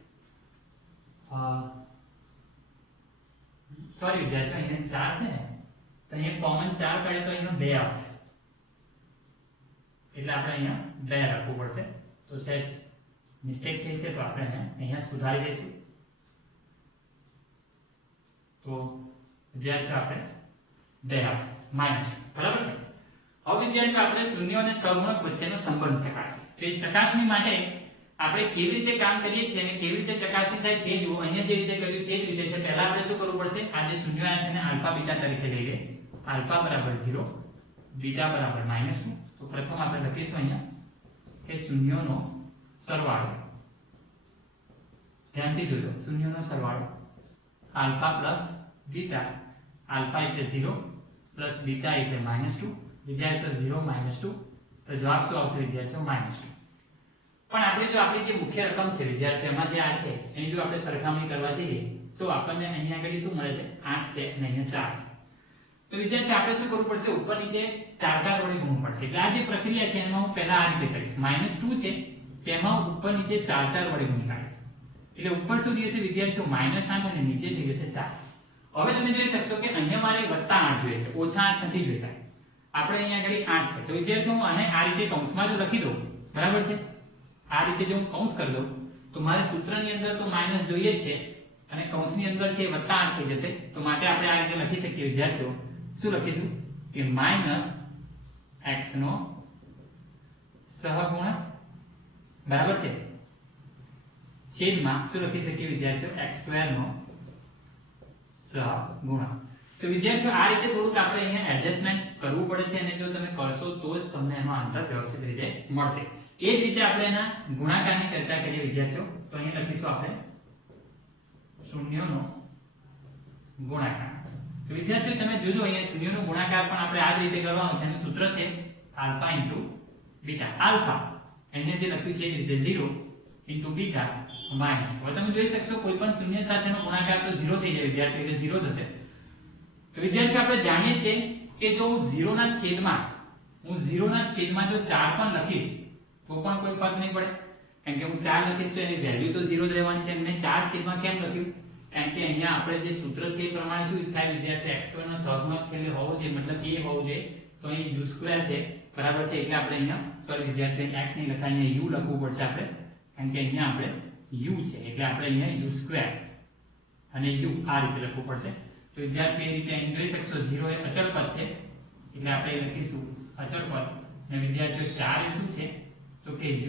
સોરી વિદ્યાર્થીઓ અહીંયા 4 છે ને તો અહીંયા કોમન 4 કાઢે તો અહીંયા 2 આવશે એટલે આપણે અહીંયા 2 લખવું પડશે તો સહેજ મિસ્ટેક થઈ છે તો આપણે અહીંયા સુધારી દઈશું તો વિદ્યાર્થીઓ આપણે 2 આવશે માઈનસ બરાબર છે હવે વિદ્યાર્થીઓ આપણે શૂન્ય અને સહગુણક વચ્ચેનો સંબંધ ચકાસીએ તો એ ચકાસણી માટે આપણે કેવી રીતે કામ કરીએ છીએ અને કેવી રીતે ચકાસણી થાય છે જુઓ અહીંયા જે રીતે કર્યું છે એ જ રીતે છે પહેલા આપણે શું કરવું પડશે આ જે શૂન્ય આવ્યા છે ને આલ્ફા બીટા તરીકે લઈએ આલ્ફા બરાબર 0 બીટા બરાબર -2 તો પ્રથમ આપણે લખીશું અહીંયા કે શૂન્યોનો સરવાળો ધ્યાનથી જોજો શૂન્યોનો સરવાળો આલ્ફા પ્લસ બીટા, આલ્ફા એટલે 0 પ્લસ બીટા એટલે -2, વિદ્યાર્થીઓ 0 -2, તો જવાબ શું આવશે વિદ્યાર્થીઓ -2. પણ આપણે જો આપણી જે મુખ્ય રકમ છે વિદ્યાર્થીઓ એમાં જે આ છે એની જો આપણે સરખામણી કરવા જઈએ તો આપણને અહીંયા આગળ શું મળે છે 8 છે અને અહીંયા 4 છે. તો વિદ્યાર્થી આપણે શું કરવું પડશે, ઉપર નીચે 4 વડે ગુણવું પડશે. એટલે આ જે પ્રક્રિયા છે એમાં હું પહેલા આ રીતે કરીશ, -2 છે તેમાં ઉપર નીચે 4 વડે ગુણી કાઢીશ. એટલે ઉપર શું થઈ જશે વિદ્યાર્થીઓ -8 અને નીચે થઈ જશે 4. હવે તમે જોઈ શકશો કે અહીંયા મારે +8 જોઈએ છે, -8 નથી જોઈતા. આપણે અહીંયા આગળ 8 છે. તો વિદ્યાર્થીઓ હું આને આ રીતે કૌંસમાં જો લખી દઉં, બરાબર છે, આ રીતે જો હું કૌંસ કરી દઉં તો મારે સૂત્રની અંદર તો માઈનસ જોઈએ જ છે અને કૌંસની અંદર છે +8 થઈ જશે. તો માટે આપણે આ રીતે લખી શકીએ વિદ્યાર્થીઓ, શું લખીશું કે -x નો સહગુણક, બરાબર છે, છેદમાં શું લખી શકીએ વિદ્યાર્થીઓ x² નો સહગુણક. તો વિદ્યાર્થીઓ આ રીતે થોડુંક આપણે અહીંયા એડજસ્ટમેન્ટ કરવું પડે છે અને જો તમે કરશો તો જ તમને એનો આન્સર વ્યવસ્થિત રીતે મળશે. એ જ રીતે આપણે એના ગુણાકારની ચર્ચા કરીએ વિદ્યાર્થીઓ. તો અહીંયા લખીશું આપણે શૂન્યનો ગુણાકાર. તો વિદ્યાર્થીઓ તમે જોજો અહીંયા શૂન્યનો ગુણાકાર પણ આપણે આ જ રીતે કરવાનો છે. એનું સૂત્ર છે આલ્ફા * બીટા. આલ્ફા અહીંયા જે લખ્યું છે એ રીતે 0 * બીટા -2. હવે તમે જોઈ શકશો કોઈ પણ શૂન્ય સાથેનો ગુણાકાર તો 0 થઈ જાય વિદ્યાર્થીઓ, એટલે 0 થશે. તો વિદ્યાર્થીઓ આપણે જાણીએ છીએ કે જો હું 0 ના છેદમાં જો 4 પણ લખીશ તો પણ કોઈ ફરક નહીં પડે, કારણ કે હું 4 લખીશ તો એની વેલ્યુ તો 0 જ રહેવાની છે. અને 4 છેદમાં કેમ લખ્યું, કારણ કે અહીંયા આપણે જે સૂત્ર છે એ પ્રમાણે શું થાય વિદ્યાર્થી x² નો સહગુણક છે એટલે હોવો જોઈએ, મતલબ a હોવું જોઈએ. તો અહીં u² છે, બરાબર છે, એટલે આપણે અહીંયા સોરી વિદ્યાર્થી x નહીં લખાય, અહીંયા u લખવું પડશે આપણે, કારણ કે અહીંયા આપણે u છે એટલે આપણે અહીંયા u² અને u આ રીતે લખવું પડશે. તો વિદ્યાર્થી એ રીતે અહીં જોઈ શકશો 0 એ અચળ પદ છે એટલે આપણે લખીશું અચળ પદ, અને વિદ્યાર્થીઓ 4 એ શું છે તો કે u²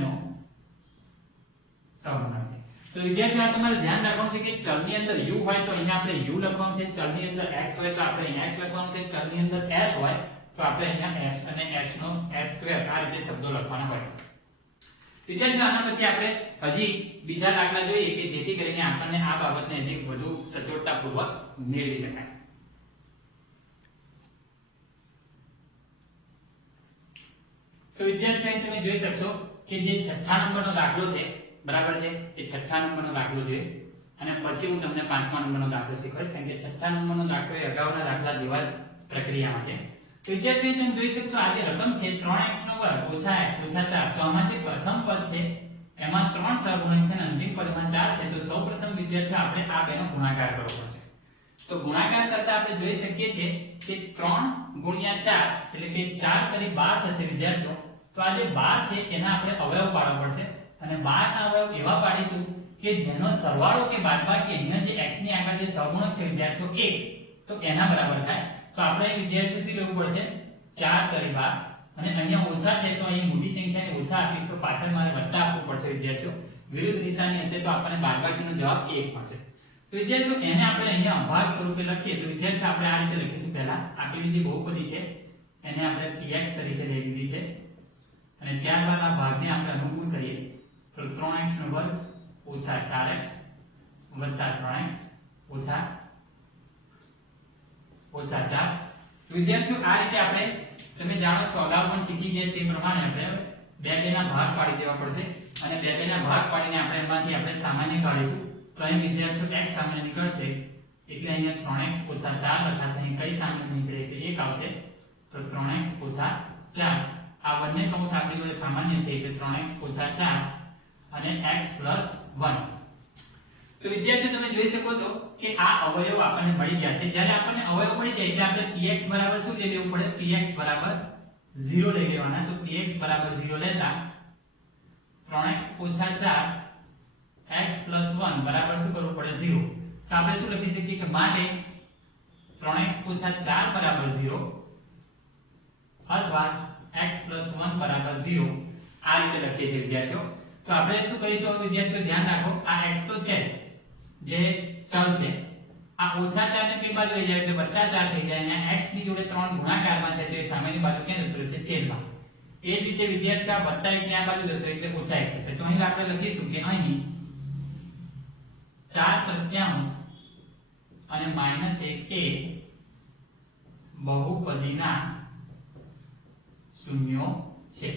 નો સહગુણક છે. તો વિદ્યાર્થીઓ આ તમારે ધ્યાન રાખવાનું છે કે ચલની અંદર u હોય તો અહીંયા આપણે u લખવાનું છે, ચલની અંદર x હોય તો આપણે અહીંયા x લખવાનું છે, ચલની અંદર s હોય તો આપણે અહીંયા s અને s નો s² આ રીતે શબ્દો લખવાના હોય છે. વિદ્યાર્થીઓ આના પછી આપણે હજી બીજા દાખલા જોઈએ કે જેથી કરીને આપણને આ બાબતને હજી વધુ સચોટતાપૂર્વક મેળવી શકાય. તો વિદ્યાર્થીઓ તમે જોઈ શકશો કે જે 6થા નંબરનો દાખલો છે, બરાબર છે, એ 6થા નંબરનો દાખલો જોઈએ અને પછી હું તમને 5મા નંબરનો દાખલો શીખવીશ, કારણ કે 6થા નંબરનો દાખલો એ અગાઉના દાખલા જેવા જ પ્રક્રિયામાં છે. તો વિદ્યાર્થીઓ તમે જોઈ શકશો આ જે રકમ છે 3x² - x - 4, તો આમાં જે પ્રથમ પદ છે એમાં 3 સહગુણક છે અને અંતિમ પદમાં 4 છે. તો સૌપ્રથમ વિદ્યાર્થીઓ આપણે આ બેનો ગુણાકાર કરવો પડશે. તો ગુણાકાર કરતા આપણે જોઈ શકીએ છીએ કે 3 × 4 એટલે કે 4 × 12 થશે વિદ્યાર્થીઓ. તો આ જે 12 છે એના આપણે અવયવ પાડવા પડશે અને 12 ના અવયવ એવા પાડીશું કે જેનો સરવાળો કે બાદબાકી અહીંયા જે x ની આગળ જે સહગુણક છે વિદ્યાર્થીઓ 1 તો એના બરાબર થાય. તો આપણે વિદ્યાર્થીઓ શું લેવું પડશે 4 × 12 અને અહીંયા ઓછા છે તો અહીં મોટી સંખ્યાને ઓછા આપીશ તો પાછળ મારે વત્તા આપવું પડશે વિદ્યાર્થીઓ. વિરુદ્ધ નિશાની હશે તો આપણને બાદબાકીનો જવાબ 1 મળશે. તો વિદ્યાર્થીઓ એને આપણે અહીંયા અભાગ સ્વરૂપે લખીએ તો વિદ્યાર્થીઓ આપણે આ રીતે લખીશું. પહેલા આપેલી જે બહુપદી છે એને આપણે px તરીકે લઈ લીધી છે અને ત્યારબાદ આ ભાગને આપણે અનુકૂળ કરીએ તો 3x² - 4x + 3x - 4. વિદ્યાર્થીઓ આ રીતે આપણે તમે જાણો છો અગાઉ પણ શીખી ગયા છે એ પ્રમાણે આપણે બે ના ભાગ પાડી દેવા પડશે અને બે ના ભાગ પાડીને આપણે એમાંથી આપણે સામાન્ય કાઢીશું. તો અહીં વિદ્યાર્થીઓ x સામાન્ય નીકળશે એટલે અહીંયા 3x - 4 લખાશે. અહીં કઈ સામાન્ય નીકળે એટલે 1 આવશે. તો 3x - 4 આ બંને કૌંસ આપણી જોડે સામાન્ય છે એટલે 3x - 4 અને x + 1. તો વિદ્યાર્થીઓ તમે જોઈ શકો છો કે આ અવયવ આપણને મળી ગયા છે. જ્યારે આપણને અવયવ મળી જાય એટલે આપણે px બરાબર શું લઈ લેવું પડે, px બરાબર 0 લઈ લેવાના. તો px બરાબર 0 લેતા 3x - 4 x + 1 બરાબર શું કરવું પડે 0. તો આપણે શું લખી શકીએ કે માટે 3x - 4 બરાબર 0 અથવા x + 1 બરાબર 0 આ રીતે લખીએ છીએ વિદ્યાર્થીઓ. તો આપણે શું કરીશું વિદ્યાર્થીઓ ધ્યાન રાખો આ x તો છે જે ચલ છે, આ -4 ને કઈ બાજુ લઈ જાય એટલે +4 થઈ જાય અને x ની જોડે 3 ગુણાકારમાં છે તો એ સામેની બાજુ ક્યાં જતું રહેશે છેદમાં. એ જ રીતે વિદ્યાર્થીઓ આ +1 ક્યાં બાજુ જશે એટલે -1 થશે. તો અહીં આપણે લખીશું કે અહીં 4/3 અને -1 એ બહુપદીના શૂન્યો છે।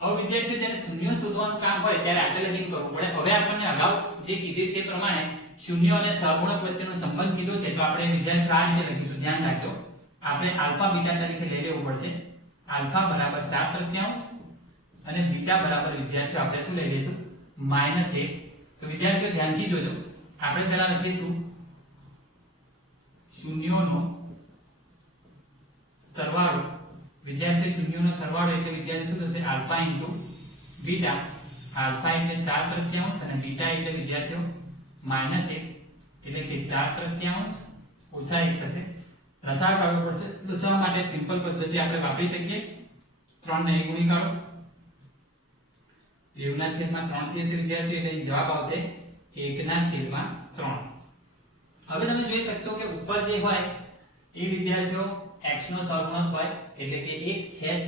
હવે વિદ્યાર્થીઓ જ્યારે શૂન્યો શોધવાનું કામ હોય ત્યારે આટલે લગીન કરવું પડે। હવે આપણને અગાઉ જે કીધું છે પ્રમાણે શૂન્યો અને સહગુણક વચ્ચેનો સંબંધ કીધો છે, તો આપણે વિદ્યાર્થીઓ આ રીતે લખીશું, ધ્યાન રાખજો। આપણે આલ્ફા બીટા તરીકે લઈ લેવું પડશે। આલ્ફા બરાબર 4/3 અને બીટા બરાબર વિદ્યાર્થીઓ આપણે શું લઈ લઈશું, -1। તો વિદ્યાર્થીઓ ધ્યાનથી જોજો, આપણે પહેલા લખીશું શૂન્યોનો સરવાળો। વિદ્યાર્થી શૂન્યોનો સરવાળો એટલે વિદ્યાર્થી શું થશે, આલ્ફા ઇન્ટુ બીટા। આલ્ફા એટલે 4/3 અને બીટા એટલે વિદ્યાર્થીઓ -1 એટલે કે 4/3 ઓછા 1 થશે। લસાઅ કાઢવો પડશે। લસાઅ માટે સિમ્પલ પદ્ધતિ આપણે વાપરી શકીએ, 3 ને 1 ગુણી કાઢો, 2/3 થી હશે વિદ્યાર્થીઓ, એટલે જવાબ આવશે 1/3। હવે તમે જોઈ શકશો કે ઉપર જે હોય એ વિદ્યાર્થીઓ x નો સહગુણક હોય એટલે કે 1 છે જ,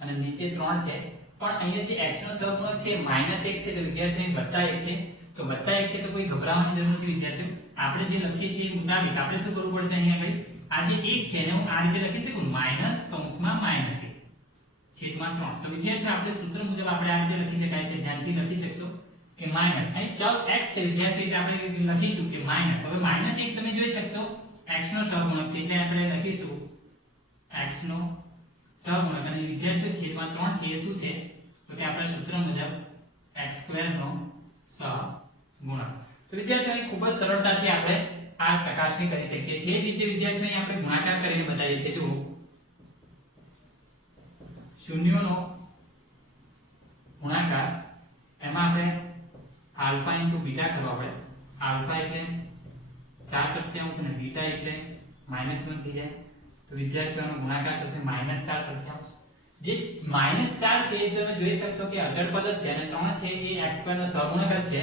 અને નીચે 3 છે। પણ અહીંયા જે x નો સહગુણક છે -1 છે, તો વિદ્યાર્થીઓ +1 છે। તો +1 છે તો કોઈ ગભરાવાની જરૂર નથી વિદ્યાર્થીઓ। આપણે જે લખીએ છીએ એ મુતાબિક આપણે શું કરવું પડશે, અહીંયા આગળ આ જે 1 છે એને હું આ રીતે લખી શકું, -1/3। તો વિદ્યાર્થીઓ આપણે સૂત્ર મુજબ આપણે આ રીતે લખી શકાય છે, ધ્યાનથી લખી શકશો કે માઈનસ અહીં ચલ x છે વિદ્યાર્થી, એટલે આપણે લખીશું કે માઈનસ। હવે -1 તમે જોઈ શકશો x નો સહગુણક છે, એટલે આપણે લખીશું x નો સહગુણક, અને વિદ્યાર્થીઓ છેદમાં 3 છે એ શું છે, તો કે આપણે સૂત્ર મુજબ x² નો સહગુણક। તો વિદ્યાર્થીઓ અહીં ખૂબ જ સરળતાથી આપણે આ ચકાસણી કરી શકીએ છીએ। એ જ રીતે વિદ્યાર્થીઓ અહીં આપણે ગુણાકાર કરીને બતાવીએ છીએ। જુઓ, શૂન્યોનો ગુણાકાર, એમાં આપણે આલ્ફા ઇન્ટુ બીટા કરવા પડે। આલ્ફા એટલે 4/3 અને બીટા એટલે -1 થઈ જાય, તો વિદ્યાર્થીઓનો ગુણાકાર થશે -4/3। જે -4 છે એ તમે જોઈ શકશો કે અચળ પદ જ છે, અને 3 છે એ x² નો સહગુણક જ છે।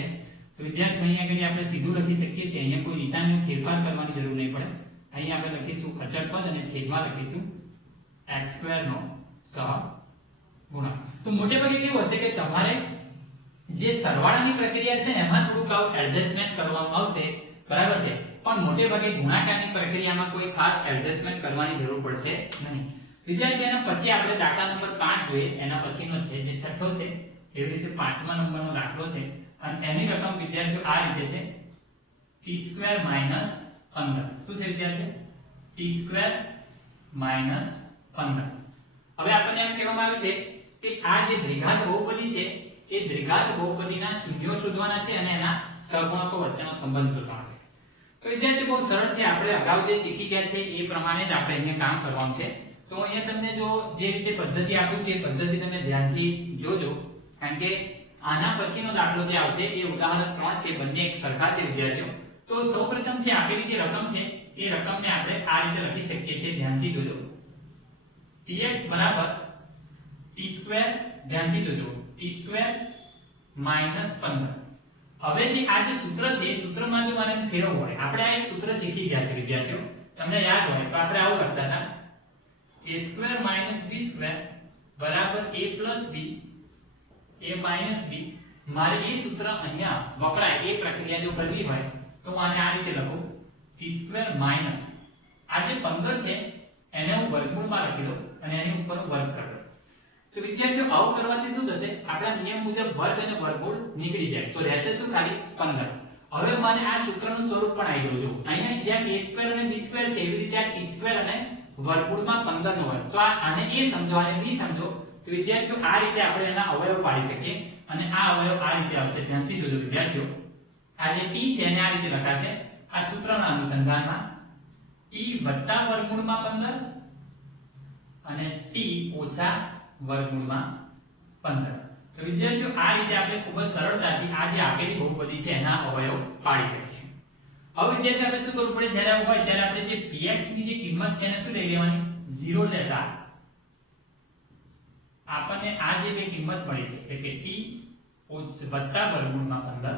તો વિદ્યાર્થીઓ અહીંયા આગળ આપણે સીધું લખી શકીએ છીએ, અહીંયા કોઈ નિશાનીનો ફેરફાર કરવાની જરૂર નહીં પડે। અહીં આપણે લખીશું અચળ પદ અને છેદમાં લખીશું x² નો સહગુણક। તો મોટે ભાગે કેવું હશે કે તમારે જે સરવાળાની પ્રક્રિયા છે એમાં થોડુંક આવું એડજસ્ટમેન્ટ કરવામાં આવશે, બરાબર છે, પણ મોટે ભાગે ગુણાકારની પ્રક્રિયામાં કોઈ ખાસ એડજસ્ટમેન્ટ કરવાની જરૂર પડશે નહીં। વિદ્યાર્થીઓ એના પછી આપણે દાખલા નંબર 5 જોઈએ, એના પછીનો છે જે છઠ્ઠો છે, એવી રીતે 5મા નંબરનો દાખલો છે, અને એની રકમ વિદ્યાર્થીઓ આ રીતે છે, t² - 15। શું છે વિદ્યાર્થીઓ, t² - 15। હવે આપણને એમ કહેવામાં આવ્યું છે કે આ જે દ્વિઘાત બહુપદી છે એ દ્વિઘાત બહુપદીના શૂન્યો શોધવાના છે અને એના સહગુણકો વચ્ચેનો સંબંધ શોધવાનો છે। તો વિદ્યાર્થીઓ બહુ સરળ છે, આપણે અગાઉ જે શીખી ગયા છે એ પ્રમાણે જ આપણે અહીંયા કામ કરવાનું છે। તો અહીંયા તમને જો જે રીતે પદ્ધતિ આપું છું એ પદ્ધતિ તમે ધ્યાનથી જોજો, કારણ કે આના પછીનો દાખલો જે આવશે એ ઉદાહરણ 3 છે, બંને એક સરખા છે વિદ્યાર્થીઓ। તો સૌપ્રથમ જે આપેલી જે રકમ છે એ રકમને આપણે આ રીતે લખી શકીએ છીએ, ધ્યાનથી જોજો, px બરાબર t², ધ્યાનથી જોજો, t² - 15। હવે જે આ જે સૂત્ર છે એ સૂત્રમાં જો મારે ફેરવવું હોય, આપણે આ એક સૂત્ર શીખી ગયા છે વિદ્યાર્થીઓ, તમને યાદ હોય તો આપણે આવું લખતા હતા, a² - b² બરાબર a + b, a - b। મારે એ સૂત્ર અહીંયા વપરાય એ પ્રક્રિયા જો કરવી હોય તો હું આને આ રીતે લખું, t² માઈનસ આ જે 15 છે એને હું વર્ગમૂળમાં લખી દઉં અને એની ઉપર વર્ગ કરી દઉં। તો વિદ્યાર્થીઓ આવું કરવાથી શું થશે, આપણા નિયમ મુજબ વર્ગ અને વર્ગમૂળ નીકળી જાય, તો રહેશે શું, ખાલી 15। હવે મને આ સૂત્રનું સ્વરૂપ પણ આવી ગયું, જો અહીંયા જેમ a² અને b² છે એવી રીતે આ t² અને વર્ગમૂળમાં 15 નો હોય, તો આને a સમજો અને b સમજો, તો વિદ્યાર્થીઓ આ રીતે આપણે એના અવયવ પાડી શકીએ, અને આ અવયવ આ રીતે આવશે, ધ્યાનથી જોજો વિદ્યાર્થીઓ। આ જે t છે એને આ રીતે લખાશે આ સૂત્રના અનુસંધાનમાં, t + વર્ગમૂળમાં 15 અને t ઓછા વર્ગમૂળમાં 15। તો વિદ્યાર્થીઓ આ રીતે આપણે ખૂબ જ સરળતાથી આ જે આપેલી બહુપદી છે એના અવયવ પાડી શકીશું। હવે વિદ્યાર્થીઓ આપણે શું કરવું પડે, જ્યારે આવું હોય ત્યારે આપણે જે px ની જે કિંમત છે એને શું લઈ લેવાની, 0 લેતા આપણને આ જે બે કિંમત મળી છે, એટલે કે t + વર્ગમૂળમાં 15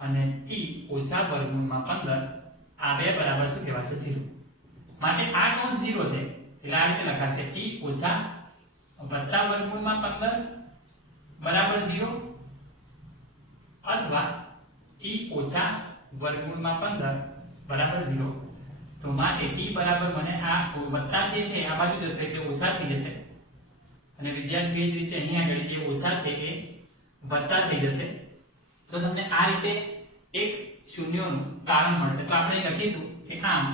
અને t ઓછા વર્ગમૂળમાં 15, આ બે બરાબર શું કહેવાશે, 0। માટે આ કૌંસ 0 છે એટલે આ રીતે લખાશે, t ઓછા + વર્ગમૂળમાં 15 બરાબર 0, અથવા t ઓછા વર્ગમૂળમાં 15 બરાબર 0 તો માટે t બરાબર મને આ વત્તા છે આ બાજુ જશે એટલે ઓછા થઈ જશે અને વિદ્યાર્થી એ જ રીતે અહીં આગળ જે ઓછા છે એ વત્તા થઈ જશે તો તમને આ રીતે એક શૂન્યનું કારણ મળશે તો આપણે લખીશું કે આમ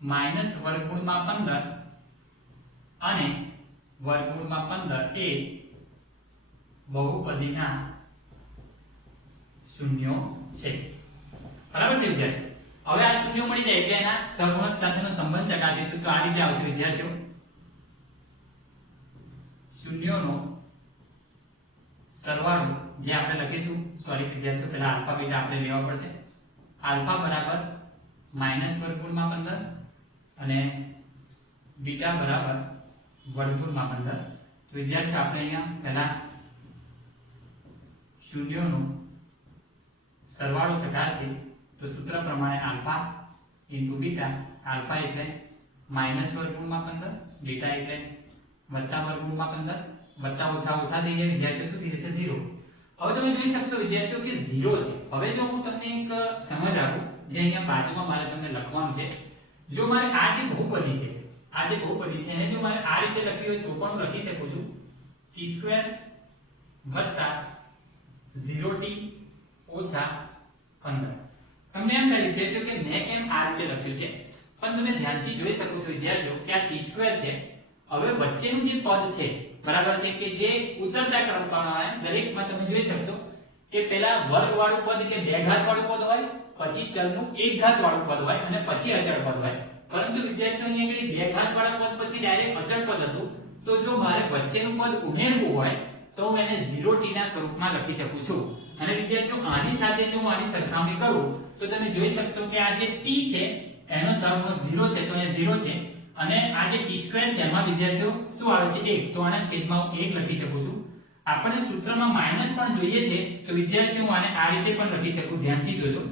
માઈનસ વર્ગમૂળમાં 15 અને વર્ગમૂળમાં 15 એ બહુપદીના શૂન્યો છે બરાબર છે વિદ્યાર્થીઓ હવે આ શૂન્યો મળી જાય એટલે એના સહગુણક સાથેનો સંબંધ ચકાસીશું તો આ રીતે આવશે વિદ્યાર્થીઓ શૂન્યોનો સરવાળો જે આપણે લખીશું સોરી વિદ્યાર્થીઓ પહેલા આલ્ફા બીટા આપણે લેવા પડશે આલ્ફા બરાબર માઈનસ વર્ગમૂળમાં 15 અને બીટા બરાબર વર્ગમૂળમાં 15 તો વિદ્યાર્થીઓ આપણે અહીંયા પહેલા શૂન્યોનો સરવાળો ચકાસીએ તો સૂત્ર પ્રમાણે આલ્ફા ઇન્ટુ બીટા આલ્ફા એટલે માઈનસ વર્ગમૂળમાં 15 બીટા એટલે વત્તા વર્ગમૂળમાં 15 વત્તા ઓછા ઓછા થઈ જાય વિદ્યાર્થીઓ શું થઈ જશે 0 હવે તમે જોઈ શકશો વિદ્યાર્થીઓ કે 0 છે હવે જો હું તમને એક સમજ આપું જે અહીંયા બાજુમાં મારે તમને લખવાનું છે જો મારે આ જે બહુપદી છે એને જો મારે આ રીતે લખવી હોય તો પણ હું લખી શકું છું t² વત્તા 0t ઓછા 15 તમને એમ થાય છે કે મેં કેમ આ રીતે લખ્યું છે પણ તમે ધ્યાનથી જોઈ શકો છો વિદ્યાર્થીઓ કે આ t² છે હવે વચ્ચેનું જે પદ છે બરાબર છે કે જે ઉતરતા ક્રમમાં આવે દરેકમાં તમે જોઈ શકશો કે પહેલા વર્ગ વાળું પદ એટલે બે ઘાત વાળું પદ હોય પછી ચલનું એક ઘાત વાળું પદ હોય અને પછી અચળ પદ હોય પરંતુ વિદ્યાર્થીઓની આગળ બે ઘાત વાળા પદ પછી ડાયરેક્ટ અચળ પદ હતું તો જો મારે વચ્ચેનું પદ ઉમેરવું હોય તો હું એને 0t ના સ્વરૂપમાં લખી શકું છું અને વિદ્યાર્થીઓ આની સાથે જો હું આની સરખામણી કરું તો તમે જોઈ શકશો કે આ જે t છે એનો સહગુણક 0 છે તો અહીંયા 0 છે અને આ જે t² છે એમાં વિદ્યાર્થીઓ શું આવે છે 1 તો આના છેદમાં હું 1 લખી શકું છું આપણને સૂત્રમાં માઈનસ પણ જોઈએ છે તો વિદ્યાર્થીઓ હું આને આ રીતે પણ લખી શકું ધ્યાનથી જોજો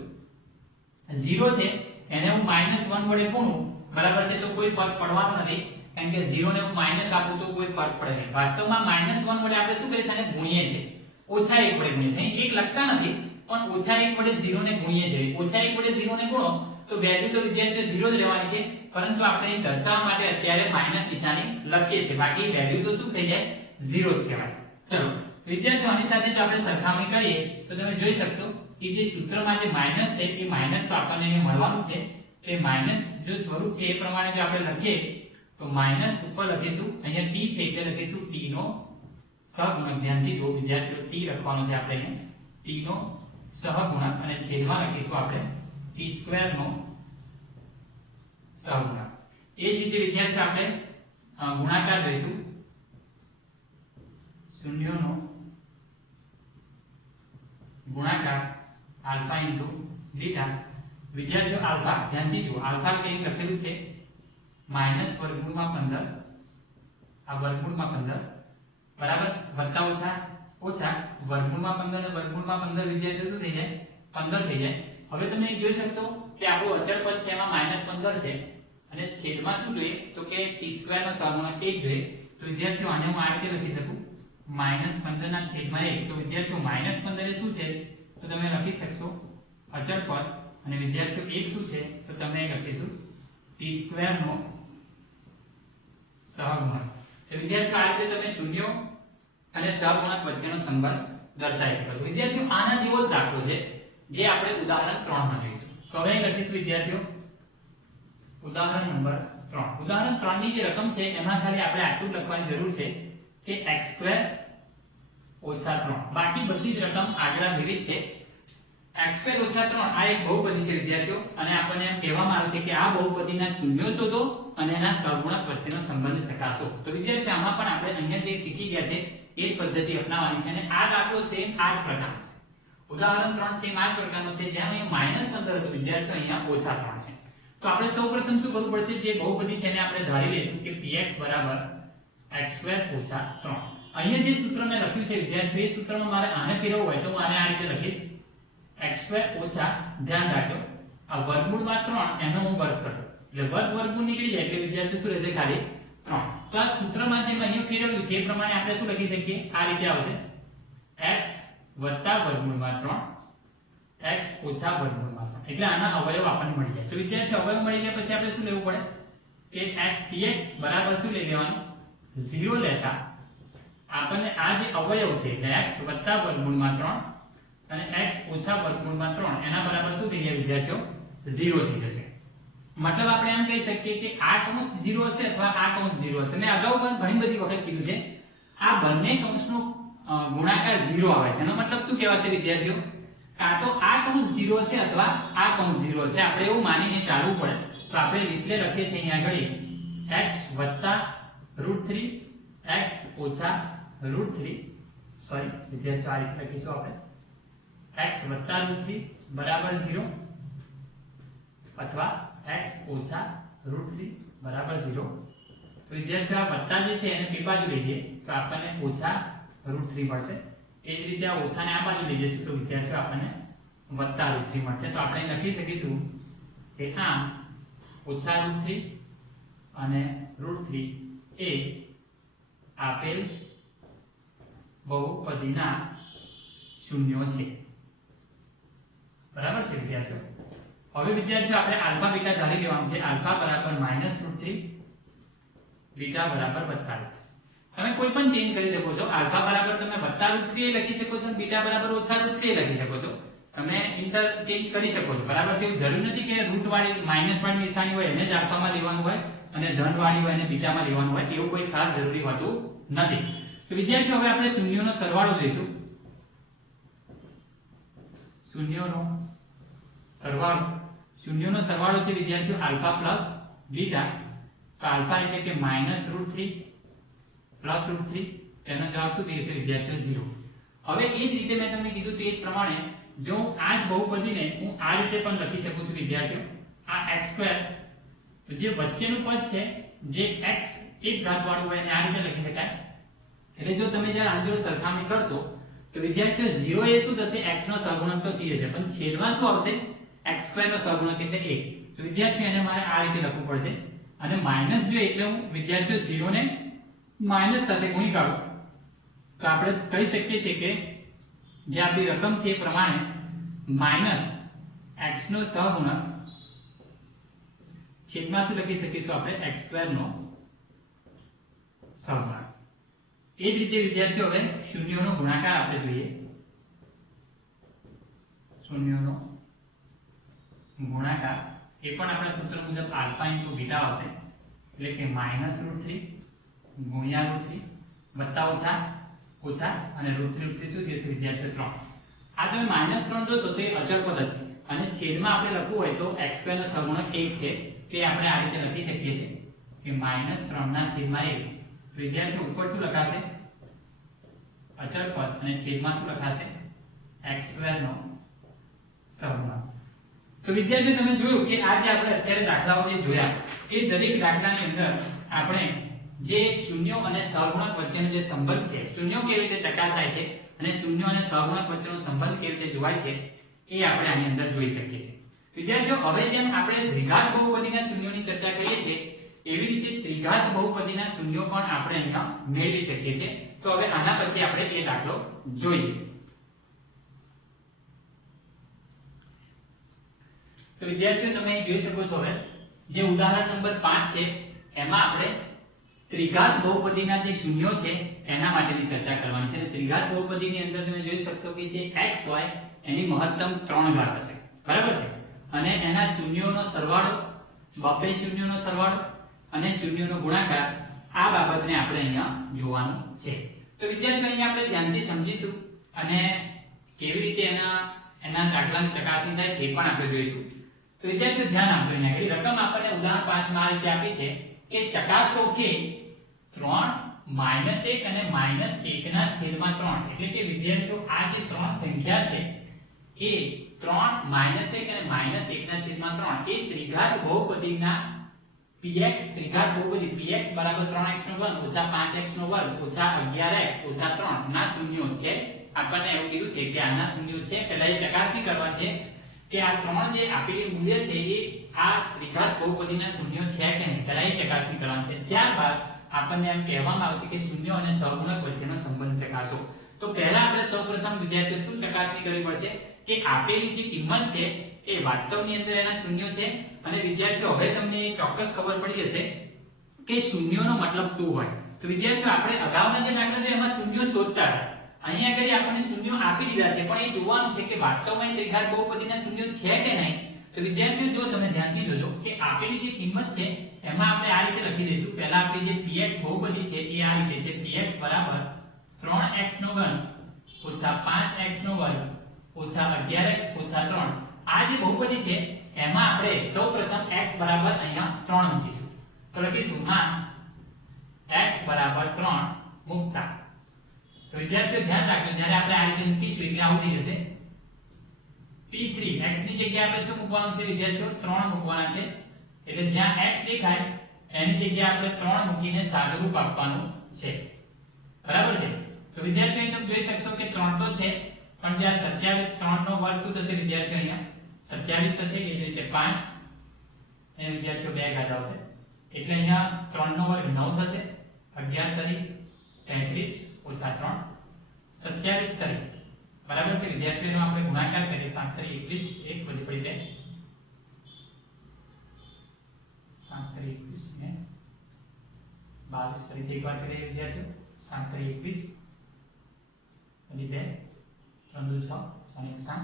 0 છે એને હું -1 વડે ગુણું બરાબર છે તો કોઈ ફરક પડવાનો નથી કારણ કે 0 ને હું માઈનસ આપું તો કોઈ ફરક પડે નહીં વાસ્તવમાં -1 વડે આપણે શું કરીએ છીએ આને ગુણીએ છીએ ઓછા 1 વડે ગુણીએ છીએ અહીં 1 લખતા નથી પણ ઓછા 1 વડે 0 ને ગુણીએ છીએ ઓછા 1 વડે 0 ને ગુણો તો વેલ્યુ તો વિદ્યાર્થીઓ 0 જ રહેવાની છે પરંતુ આપણે અહીં દર્શાવવા માટે અત્યારે માઈનસ નિશાની લખીએ છીએ બાકી વેલ્યુ તો શું થઈ જાય 0 જ કહેવાય ચલો વિદ્યાર્થીઓ આની સાથે જો આપણે સરખામણી કરીએ તો તમે જોઈ શકશો કે જે સૂત્રમાં જે માઈનસ છે એ માઈનસ તો આપણને અહીંયા મળવાનું છે તો એ માઈનસ જો સ્વરૂપ છે એ પ્રમાણે જો આપણે લખીએ તો માઈનસ ઉપર લખીશું અહીંયા t છે એટલે લખીશું t નો સહગુણક ધ્યાનથી જો વિદ્યાર્થીઓ t લખવાનો છે આપણે અહીંયા t નો સહગુણક અને છેદમાં લખીશું આપણે t² નો સહગુણક એ જ રીતે વિદ્યાર્થીઓ આપણે ગુણાકાર લઈશું શૂન્યનો ગુણાકાર આલ્ફા ઇન્ટુ બીટા વિદ્યાર્થીઓ આલ્ફા ધ્યાનથી જુઓ આલ્ફા કંઈ લખેલું છે માઈનસ વર્ગમૂળમાં 15 આ વર્ગમૂળમાં 15 બરાબર વત્તા ઓછા ઓછા વર્ગમૂળમાં 15 અને વર્ગમૂળમાં 15 વિદ્યાર્થીઓ શું થઈ જાય 15 થઈ જાય હવે તમે જોઈ શકશો કે આપણું અચળ પદ છે એમાં -15 છે અને છેદમાં શું જોઈએ તો કે t² નો સહગુણક 1 જોઈએ તો વિદ્યાર્થીઓ આને હું આ રીતે લખી શકું -15 ના છેદમાં 1 તો વિદ્યાર્થીઓ -15 એ શું છે તો તમે લખી શકશો અચળ પદ અને વિદ્યાર્થીઓ 1 શું છે તો તમે લખીશું t² નો સહગુણક તો વિદ્યાર્થીઓ આ રીતે તમે શૂન્યો અને સહગુણક વચ્ચેનો સંબંધ દર્શાવી શકો છો વિદ્યાર્થીઓ આના જેવો જ દાખલો છે જે આપણે ઉદાહરણ 3 માં જોઈશું તો હવે લખીશું વિદ્યાર્થીઓ ઉદાહરણ નંબર 3 ઉદાહરણ 3 ની જે રકમ છે એમાં ખાલી આપણે આટલું લખવાની જરૂર છે કે x² - 3 બાકી બધી જ રકમ આગળ વિવિધ છે x² - 3 આ એક બહુપદી છે વિદ્યાર્થીઓ અને આપણને એમ કહેવામાં આવે છે કે આ બહુપદીના શૂન્યો શોધો અને એના સહગુણક વચ્ચેનો સંબંધ ચકાસો તો વિદ્યાર્થીઓ આમાં પણ આપણે અહીંયા જે શીખી ગયા છે એ જ પદ્ધતિ અપનાવવાની છે અને આ દાખલો સેમ આ જ પ્રકારનો છે ઉદાહરણ 3 સેમ આ જ પ્રકારનો છે જેમાં અહીંયા -15 હતું વિદ્યાર્થીઓ અહીંયા -3 છે તો આપણે સૌપ્રથમ શું કરવું પડશે જે બહુપદી છે એને આપણે ધારી લઈશું કે px બરાબર x² - 3 અહીંયા જે સૂત્ર મેં લખ્યું છે વિદ્યાર્થીઓ એ સૂત્રમાં મારે આને ફેરવવું હોય તો હું આને આ રીતે લખીશ x² - ધ્યાન રાખજો આ વર્ગમૂળમાં 3 એનો હું વર્ગ કરતો એટલે વર્ગમૂળ નીકળી જાય એટલે વિદ્યાર્થીઓ શું રહેશે ખાલી 3 તો આ સૂત્રમાં જે મેં અહીંયા ફેરવ્યું છે એ પ્રમાણે આપણે શું લખી શકીએ આ રીતે આવશે x + વર્ગમૂળમાં 3 x ઓછા વર્ગમૂળમાં 3 એટલે આના અવયવ આપણને મળી જાય. તો વિદ્યાર્થી અવયવ મળી ગયા પછી આપણે શું લેવું પડે કે px બરાબર શું લઈ લેવાનું 0 લેતા આપણને આ જે અવયવ છે એટલે x વત્તા વર્ગમૂળમાં 3 અને x ઓછા વર્ગમૂળમાં 3 એના બરાબર શું થઈ જાય વિદ્યાર્થીઓ 0 થઈ જશે. मतलब આપણે એમ કહી શકીએ કે આ કૌંસ 0 હશે અથવા આ કૌંસ 0 હશે. મેં અગાઉ પણ ઘણી બધી વખત કીધું છે આ બંને કૌંસનો ગુણાકાર 0 આવે છે. એનો મતલબ શું કહેવાશે વિદ્યાર્થીઓ કાં તો આ કૌંસ 0 છે અથવા આ કૌંસ 0 છે. આપણે એવું માનીને ચાલવું પડે. તો આપણે રીતલે લખીએ છીએ અહીંયા આગળ x √3 x ઓછા √3 સોરી વિદ્યાર્થીઓ આ રીતે લખીશું આપણે x √3 બરાબર 0 અથવા x ઓછા √3 બરાબર 0. તો વિદ્યાર્થીઓ આ વત્તા જે છે એને કઈ બાજુ લઈ જઈએ તો આપણને ઓછા √3 મળશે. એ જ રીતે આ ઓછાને આ બાજુ લઈ જઈશું તો વિદ્યાર્થીઓ આપણને વત્તા √3 મળશે. તો આપણે લખી શકીશું કે આમ ઓછા √3 અને √3 એ આપેલ બહુપદીના શૂન્યો છે. બરાબર છે વિદ્યાર્થીઓ. હવે વિદ્યાર્થીઓ આપણે આલ્ફા બીટા ધારી લેવાનું છે. આલ્ફા બરાબર -√3 બીટા બરાબર +√3. તમે કોઈ પણ ચેન્જ કરી શકો છો. આલ્ફા બરાબર તમે +√3 એ લખી શકો છો, બીટા બરાબર -√3 એ લખી શકો છો. તમે ઇન્ટરચેન્જ કરી શકો છો. બરાબર છે. એવું જરૂર નથી કે રૂટ વાળી માઈનસ વાળી નિશાની હોય એને જ આલ્ફામાં લેવાનું હોય અને ધન વાળી હોય એને બીટામાં લેવાનું હોય. એવું કોઈ ખાસ જરૂરી હોતું નથી. તો વિદ્યાર્થીઓ હવે આપણે શૂન્યોનો સરવાળો જોઈશું. શૂન્યોનો સરવાળો છે વિદ્યાર્થીઓ આલ્ફા પ્લસ બીટા. તો આલ્ફા એટલે કે -√3 +√3 એનો જવાબ શું થઈ જશે વિદ્યાર્થીઓ 0. હવે એ જ રીતે મેં તમને કીધું તે જ પ્રમાણે જો આ જ બહુપદીને હું આ રીતે પણ લખી શકું છું વિદ્યાર્થીઓ. આ x2 જે વચ્ચેનું પદ છે જે x એક ઘાત વાળું હોય એને આ રીતે લખી શકાય. એટલે જો તમે જ્યારે આની જોડે સરખામણી કરશો તો વિદ્યાર્થીઓ 0 એ શું થશે x નો સહગુણક તો થઈ જશે પણ છેદમાં શું આવશે x2 નો સહગુણક એટલે 1. તો વિદ્યાર્થીઓ એને મારે આ રીતે લખવું પડશે અને માઈનસ જો એટલે હું વિદ્યાર્થીઓ 0 ને માઈનસ સાથે ગુણી કાઢું તો આપણે કહી શકીએ છીએ કે જે આપણી રકમ છે એ પ્રમાણે -x નો સહગુણક છેદમાં શું લખી શકીશું આપણે x2 નો સહગુણક. એ જ રીતે વિદ્યાર્થીઓ હવે શૂન્યોનો ગુણાકાર આપણે જોઈએ. શૂન્યોનો ગુણાકાર એ પણ આપણા સૂત્ર મુજબ આલ્ફા * બીટા આવશે. એટલે કે -√3 ગુણ્યા √3 વત્તા ઓછા અને √3 શું થશે વિદ્યાર્થીઓ 3. આ તમે -3 જોશો તો એ અચળ પદ જ છે અને છેદમાં આપણે લખવું હોય તો x2 નો સહગુણક 1 છે તે આપણે આ રીતે લખી શકીએ છીએ કે -3/1. વિદ્યાર્થીઓ ઉપર શું લખાશે અચળ પદ અને છેદમાં શું લખાશે x2 નો સહગુણક. તો વિદ્યાર્થીઓ તમે જોયું કે આ જે આપણે અત્યારે દાખલાઓ જે જોયા એ દરેક દાખલાની અંદર આપણે જે શૂન્યો અને સહગુણક વચ્ચેનો જે સંબંધ છે શૂન્યો કેવી રીતે ચકાસાય છે અને શૂન્યો અને સહગુણક વચ્ચેનો સંબંધ કેવી રીતે જોવાય છે એ આપણે આની અંદર જોઈ શકીએ છીએ. વિદ્યાર્થીઓ હવે જેમ આપણે દ્વિઘાત બહુપદીના શૂન્યોની ચર્ચા કરીએ છીએ એવી રીતે ત્રિઘાત બહુપદીના શૂન્યો પણ આપણે અહીંયા મેળવી શકીએ છીએ. તો હવે આના પછી આપણે એ દાખલો જોઈએ. તો વિદ્યાર્થીઓ તમે જોઈ શકો છો હવે જે ઉદાહરણ નંબર 5 છે એમાં આપણે ત્રિઘાત બહુપદીના જે શૂન્યો છે એના માટેની ચર્ચા કરવાની છે. અને ત્રિઘાત બહુપદીની અંદર તમે જોઈ શકશો કે જે x હોય એની મહત્તમ 3 ઘાત હશે. બરાબર છે. અને એના શૂન્યોનો સરવાળો બપે શૂન્યોનો સરવાળો અને શૂન્યોનો ગુણાકાર આ બાબતને આપણે અહીંયા જોવાનું છે. તો વિદ્યાર્થીઓ અહીંયા આપણે ધ્યાનથી સમજીશું અને કેવી રીતે એના દાખલાની ચકાસણી થાય છે એ પણ આપણે જોઈશું. તો વિદ્યાર્થીઓ ધ્યાન આપજો. અહીંયા આગળ રકમ આપણને ઉદાહરણ 5 માં આ રીતે આપી છે કે ચકાસો કે 3 -1 અને -1 ના છેદમાં 3 એટલે કે વિદ્યાર્થીઓ આ જે ત્રણ સંખ્યા છે એ 3 -1 અને -1 ના છેદમાં 3 એ ત્રિઘાત બહુપદીના px ત્રિઘાત બહુપદી px બરાબર 3x2 5x2 11x 3 ના શૂન્યો છે. આપણને એવું કીધું છે કે આના શૂન્યો છે. પહેલા એ ચકાસણી કરવાની છે કે આ ત્રણ જે આપેલી મૂલ્ય છે એ આ ત્રિઘાત બહુપદીના શૂન્યો છે કે નહીં. પહેલા એ ચકાસણી કરવાની છે. ત્યારબાદ આપણને એમ કહેવામાં આવે છે કે શૂન્યો અને સહગુણક વચ્ચેનો સંબંધ ચકાસો. તો પહેલા આપણે સૌપ્રથમ વિદ્યાર્થીઓ શું ચકાસણી કરવી પડશે કે આપેલી જે કિંમત છે એ વાસ્તવની અંદર એના શૂન્યો છે અને વિદ્યાર્થીઓ હવે તમને ચોક્કસ ખબર પડી જશે કે શૂન્યોનો મતલબ શું હોય. તો વિદ્યાર્થીઓ આપણે અગાઉના જે દાખલા છે એમાં શૂન્યો શોધતા હતા. અહીંયા આગળ આપણને શૂન્યો આપી દીધા છે પણ એ જોવાનું છે કે વાસ્તવમાં એ ત્રિઘાત બહુપદીના શૂન્યો છે કે નહીં. તો વિદ્યાર્થીઓ જો તમે ધ્યાનથી જોજો કે આપેલી જે કિંમત છે એમાં આપણે આ રીતે લખી દઈશું. પહેલા આપણી જે px બહુપદી છે એ આ રીતે છે. px બરાબર 3x નો ઘન ઓછા 5x નો વર્ગ ઓછા 11x ઓછા 3. આ જે બહુપદી છે એમાં આપણે સૌપ્રથમ x બરાબર અહીંયા 3 મૂકીશું. તો લખીશું માં x બરાબર 3 મૂકતા. તો વિદ્યાર્થીઓ ધ્યાન રાખજો જ્યારે આપણે આ રીતે મૂકીશું એટલે આવું થઈ જશે p3. x ની જગ્યાએ આપણે શું મૂકવાનું છે વિદ્યાર્થીઓ? 3 મૂકવાના છે. એટલે જ્યાં x દેખાય એની જગ્યાએ આપણે 3 મૂકીને સાદુરૂપ આપવાનું છે. બરાબર છે. તો વિદ્યાર્થીઓ અહીં તમે જોઈ શકશો કે 3 તો છે પણ જે આ 27 3 નો વર્ગ શું થશે વિદ્યાર્થીઓ? અહીંયા 27 થશે. એ જ રીતે 5 અને વિદ્યાર્થીઓ 2 ઘાત આવશે એટલે અહીંયા 3 નો વર્ગ 9 થશે. 11 તરી 33 ઓછા 3 27 તરી. બરાબર છે વિદ્યાર્થીઓનો આપણે ગુણાકાર કરીએ 7 તરી 21 1 વધી પડી 2 7 તરી 21 ને 22 ફરીથી એકવાર કરીએ વિદ્યાર્થીઓ. 7 તરી 21 વધી 2 3 દુ 6 અને 7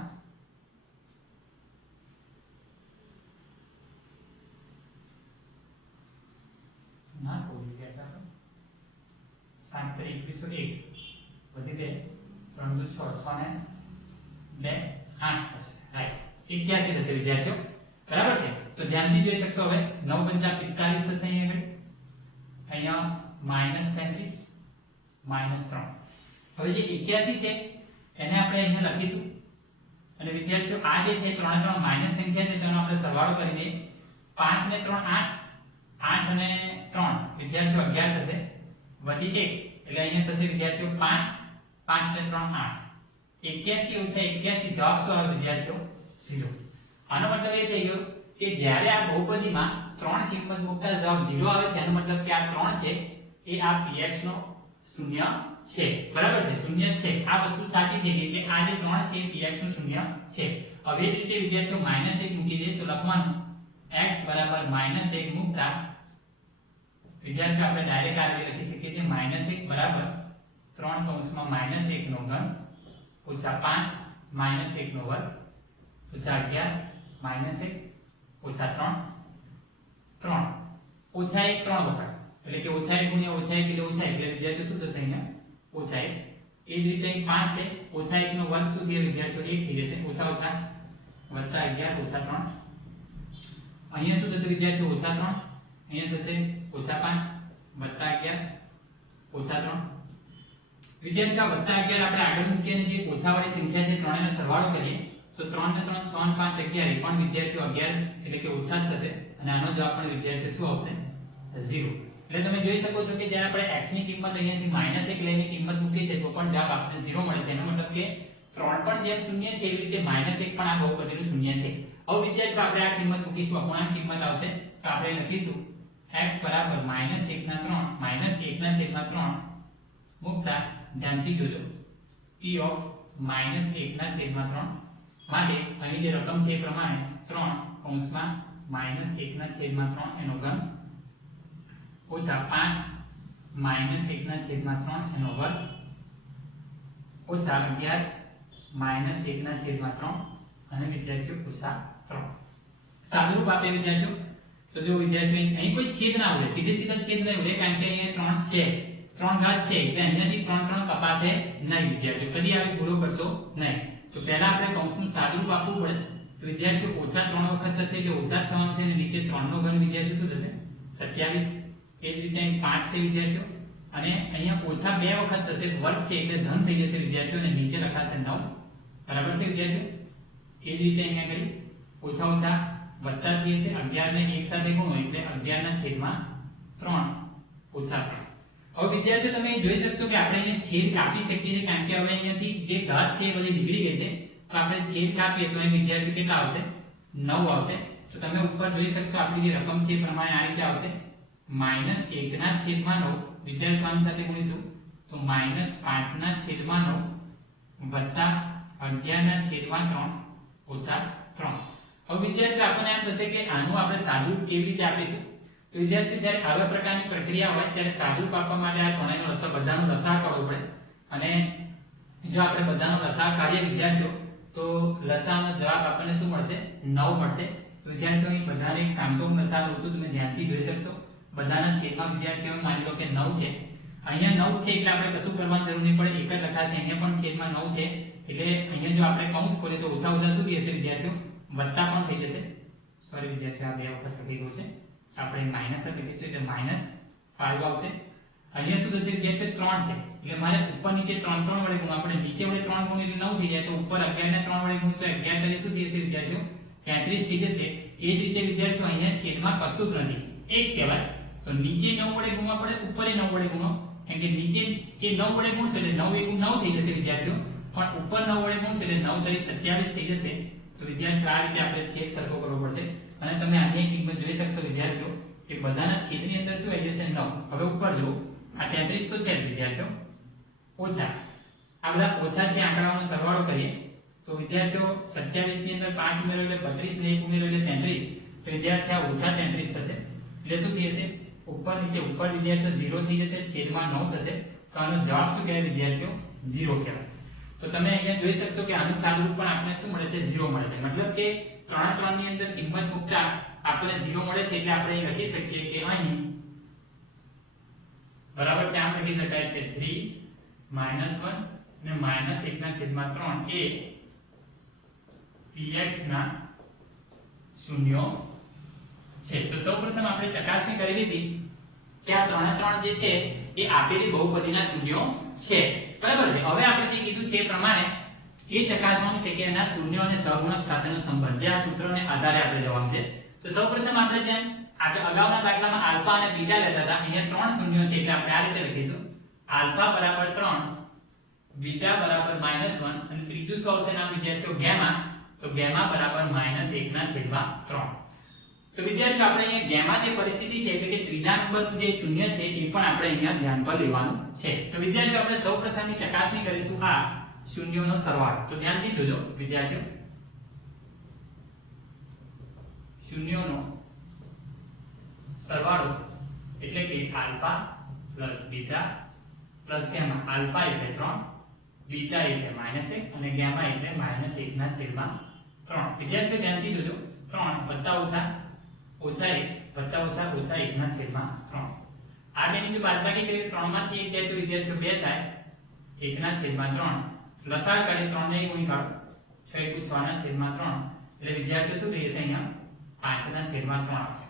ના થોડી વિદ્યાર્થીઓ 7 તરી 21 1 વધી 2 3 દુ 6 6 ને 2 8 થશે. રાઈટ 81 થશે વિદ્યાર્થીઓ. બરાબર છે. તો ધ્યાનથી જોઈ શકશો હવે 9 પંચા 45 થશે અહીંયા -33 -3. હવે જે 81 છે એને આપણે અહીંયા લખીશું અને વિદ્યાર્થીઓ આ જે છે 3 3 માઈનસ સંખ્યા છે તેનો આપણે સરવાળો કરી દઈએ. 5 ને 3 8 8 અને 3 વિદ્યાર્થીઓ 11 થશે વધી 1 એટલે અહીંયા થશે વિદ્યાર્થીઓ 5 5 ને 3 8 81 ઓછા 81 જવાબ શું આવે વિદ્યાર્થીઓ? 0. આનો મતલબ એ થઈ ગયો કે જ્યારે આ બહુપદીમાં 3 કિંમત મૂકતા જવાબ 0 આવે છે એનો મતલબ કે આ 3 છે એ આ px નો શૂન્ય છે. બરાબર છે શૂન્ય છે. આ વસ્તુ સાચી થઈ ગઈ કે આ જે 3 છે px નું શૂન્ય છે. હવે એ જ રીતે વિદ્યાર્થીઓ -1 મૂકી દે તો લખવાનું x બરાબર -1 મૂકતા વિદ્યાર્થીઓ આપણે ડાયરેક્ટ આ રીતે લખી શકીએ છીએ -1 બરાબર 3 કૌંસમાં -1 નો ઘન ઓછા 5 -1 નો વર્ગ ઓછા 11 -1 ઓછા 3 3 ઓછા 1 3 વખત એટલે કે ઓછા 1 ગુણ્યા ઓછા 1 એટલે ઓછા 1 એટલે વિદ્યાર્થીઓ શું થશે અહીંયા ઓછા 1. એ જ રીતે 5 છે ઓછા 1 નો વર્ગ શું થશે વિદ્યાર્થીઓ 1 થઈ જશે ઓછા ઓછા વત્તા 11 ઓછા 3. અહીંયા શું થશે વિદ્યાર્થીઓ ઓછા 3 અહીંયા થશે ઓછા 5 વત્તા 11 ઓછા 3. વિદ્યાર્થીઓ આ વત્તા 11 આપણે આગળ મૂકીએ અને જે ઓછા વાળી સંખ્યા છે 3 નો સરવાળો કરીએ તો 3 ને 3 6 ને 5 11 પણ વિદ્યાર્થીઓ 11 એટલે કે ઓછા જ થશે અને આનો જવાબ પણ વિદ્યાર્થીઓ શું આવશે 0. એટલે તમે જોઈ શકો છો કે જ્યારે આપણે x ની કિંમત અહીંયાથી -1 લઈને કિંમત મૂકી છે તો પણ જવાબ આપણને 0 મળે છે. એનો મતલબ કે 3 પણ જેમ શૂન્ય છે એવી રીતે -1 પણ આ બહુપદીનું શૂન્ય છે. હવે વિદ્યાર્થીઓ આપણે આ કિંમત મૂકીશું અપૂર્ણાંક કિંમત આવશે તો આપણે લખીશું x બરાબર -1/3 મૂકતા ધ્યાનથી જોજો p ઓફ -1/3 માટે અહીં જે રકમ છે એ પ્રમાણે 3 કૌંસમાં -1/3 એનો ઘન ઓછા 5 -1/3 એનો વર્ગ ઓછા 11 -1/3 અને વિદ્યાર્થીઓ ઓછા 3. સાદુરૂપ આપે વિદ્યાર્થીઓ. તો જો વિદ્યાર્થીઓ અહીં કોઈ છેદ ના હોય સીધે સીધા છેદ નહીં હોય કારણ કે અહીંયા 3 છે 3 ઘાત છે એટલે અહીંયાથી 3 કપાશે નહીં વિદ્યાર્થીઓ. કદી આવી ભૂલો કરશો નહીં. તો પહેલા આપણે કૌંસનું સાદુરૂપ આપવું પડે. તો વિદ્યાર્થીઓ ઓછા 3 વખત થશે એટલે ઓછા થવાનું છે અને નીચે 3 નો ઘન વિદ્યાર્થીઓ શું થશે 27. એ જ રીતે અહીં 5 છે વિદ્યાર્થીઓ અને અહીંયા ઓછા 2 વખત થશે વર્ગ છે એટલે ધન થઈ જશે વિદ્યાર્થીઓ અને નીચે લખાશે 9. બરાબર છે વિદ્યાર્થીઓ. એ જ રીતે અહીંયા આગળ ઓછા ઓછા વત્તા થઈ જશે 11 ને 1 સાથે ગુણો એટલે 11/3 ઓછા 3. હવે વિદ્યાર્થીઓ તમે જોઈ શકશો કે આપણે અહીંયા છેદ કાપી શકીએ છીએ કારણ કે હવે અહીંયાથી જે ઘાત છે એ બધી નીકળી ગઈ છે. તો આપણે છેદ કાપીએ તો અહીં વિદ્યાર્થીઓ કેટલા આવશે 9 આવશે. તો તમે ઉપર જોઈ શકશો આપણી જે રકમ છે એ પ્રમાણે આ રીતે આવશે -1/9 વિદ્યાર્થીઓ આની સાથે ગુણીશું તો -5/9 વત્તા 11 ના છેદમાં 3 ઓછા 3. હવે વિદ્યાર્થીઓ આપણને એમ થશે કે આનું આપણે સાદું રૂપ કેવી રીતે આપીશું? તો વિદ્યાર્થીઓ જ્યારે આવા પ્રકારની પ્રક્રિયા હોય ત્યારે સાદું રૂપ આપવા માટે આ ત્રણેયનો લસાઅ બધાનો લસાઅ કાઢવો પડે અને જો આપણે બધાનો લસાઅ કાઢીએ વિદ્યાર્થીઓ તો લસાઅનો જવાબ આપણને શું મળશે? 9 મળશે. તો વિદ્યાર્થીઓ અહીં બધાને એક સામતોલ લસાઅ લઉં છું, તમે ધ્યાનથી જોઈ શકશો. બધાના છેદમાં વિદ્યાર્થીઓ માની લો કે 9 છે. અહીંયા 9 છે એટલે આપણે કશું કરવાની જરૂર નહીં પડે, એક જ લખાશે. અહીંયા પણ છેદમાં 9 છે એટલે અહીંયા જો આપણે કૌંસ ખોલીએ તો ઓછા ઓછા શું થશે વિદ્યાર્થીઓ? વત્તા પણ થઈ જશે. સોરી વિદ્યાર્થીઓ, આ બે વખત લખી ગયું છે. આપણે માઈનસ લખીશું એટલે -5 આવશે. અહીંયા શું થશે વિદ્યાર્થીઓ? 3 છે એટલે મારે ઉપર નીચે 3 3 વડે ગુણો. આપણે નીચે વડે 3 ગુણીએ એટલે 9 થઈ જાય, તો ઉપર 11 ને 3 વડે ગુણીએ તો 11 તરીકે શું થશે વિદ્યાર્થીઓ? 33 થઈ જશે. એ જ રીતે વિદ્યાર્થીઓ અહીંયા છેદમાં કશું જ નથી, 1 કહેવાય. તો નીચે 9 વડે ગુણવા પડે, ઉપર 9 વડે ગુણો. કેમ કે નીચે એ 9 વડે ગુણશો એટલે 9 * 9 થઈ જશે વિદ્યાર્થીઓ, પણ ઉપર 9 વડે ગુણશો એટલે 9 તરી 27 થઈ જશે. તો વિદ્યાર્થીઓ આ રીતે આપણે છેદ સરખો કરવો પડશે. અને તમે આની કિંમત જોઈ શકશો વિદ્યાર્થીઓ કે બધાના છેદની અંદર શું આવી જશે? 9. હવે ઉપર જો આ 33 તો છે જ વિદ્યાર્થીઓ, ઓછા આ બધા ઓછા છે આંકડાઓનો સરવાળો કરીએ તો વિદ્યાર્થીઓ 27 ની અંદર 5 ઉમેરો એટલે 32 ને 1 ઉમેરો એટલે 33. તો વિદ્યાર્થી આ ઓછા 33 થશે એટલે શું થઈ જશે? ઉપર નીચે ઉપર વિદ્યાર્થીઓ 0 થઈ જશે, છેદમાં 9 થશે. તો આનો જવાબ શું કહેવાય વિદ્યાર્થીઓ? 0 કહેવાય. તો તમે અહીંયા જોઈ શકશો કે આનું સાદું રૂપ પણ આપણે શું મળે છે? 0 મળે છે. મતલબ કે 3 3 ની અંદર કિંમત મૂકતા આપણને 0 મળે છે એટલે આપણે અહીં લખી શકીએ કે અહીં બરાબર છે, આમ લખી શકાય કે 3 - 1 ને -1/3 એ px ના શૂન્યો છે. તો સૌપ્રથમ આપણે ચકાસણી કરી લીધી કે આ 3 3 જે છે એ આપેલી બહુપદીના શૂન્યો છે. બરાબર છે. હવે આપણે જે કીધું છે એ પ્રમાણે એ ચકાસવાનું છે કે એના શૂન્ય અને સહગુણક સાથેનો સંબંધ, જે આ સૂત્રને આધારે આપણે જવાનું છે. તો સૌપ્રથમ આપણે જેમ અગાઉના દાખલામાં આલ્ફા અને બીટા લેતા હતા, અહીંયા 3 શૂન્યો છે એટલે આપણે આ રીતે લખીશું: આલ્ફા બરાબર 3, બીટા બરાબર -1 અને ત્રીજું શું આવશે નામ વિદ્યાર્થીઓ? ગેમા. તો ગેમા બરાબર -1/3. તો વિદ્યાર્થીઓ આપણે અહીંયા ગેમા જે પરિસ્થિતિ છે એટલે કે ત્રીજા નંબરનું જે શૂન્ય છે એ પણ આપણે અહીંયા ધ્યાન પર લેવાનું છે. તો વિદ્યાર્થીઓ આપણે સૌપ્રથમની ચકાસણી કરીશું આ શૂન્યોનો સરવાળો. તો ધ્યાનથી જોજો વિદ્યાર્થીઓ, શૂન્યોનો સરવાળો એટલે કે alpha plus beta plus gamma. Alpha એટલે 3, બીટા એટલે -1 અને ગેમા એટલે -1/3. વિદ્યાર્થીઓ ધ્યાનથી જોજો, 3 વત્તા ઓછા ઓછા 1 વત્તા ઓછા ઓછા 1/3. આ બેની જો બાદબાકી કરીએ 3 માંથી 1 જાય તો વિદ્યાર્થીઓ 2 થાય, 1/3. લસાઅ કાઢી 3 ને 1 ગુણી કાઢો, 6 * 6/3 એટલે વિદ્યાર્થીઓ શું થઈ જશે? અહીંયા 5/3 આવશે.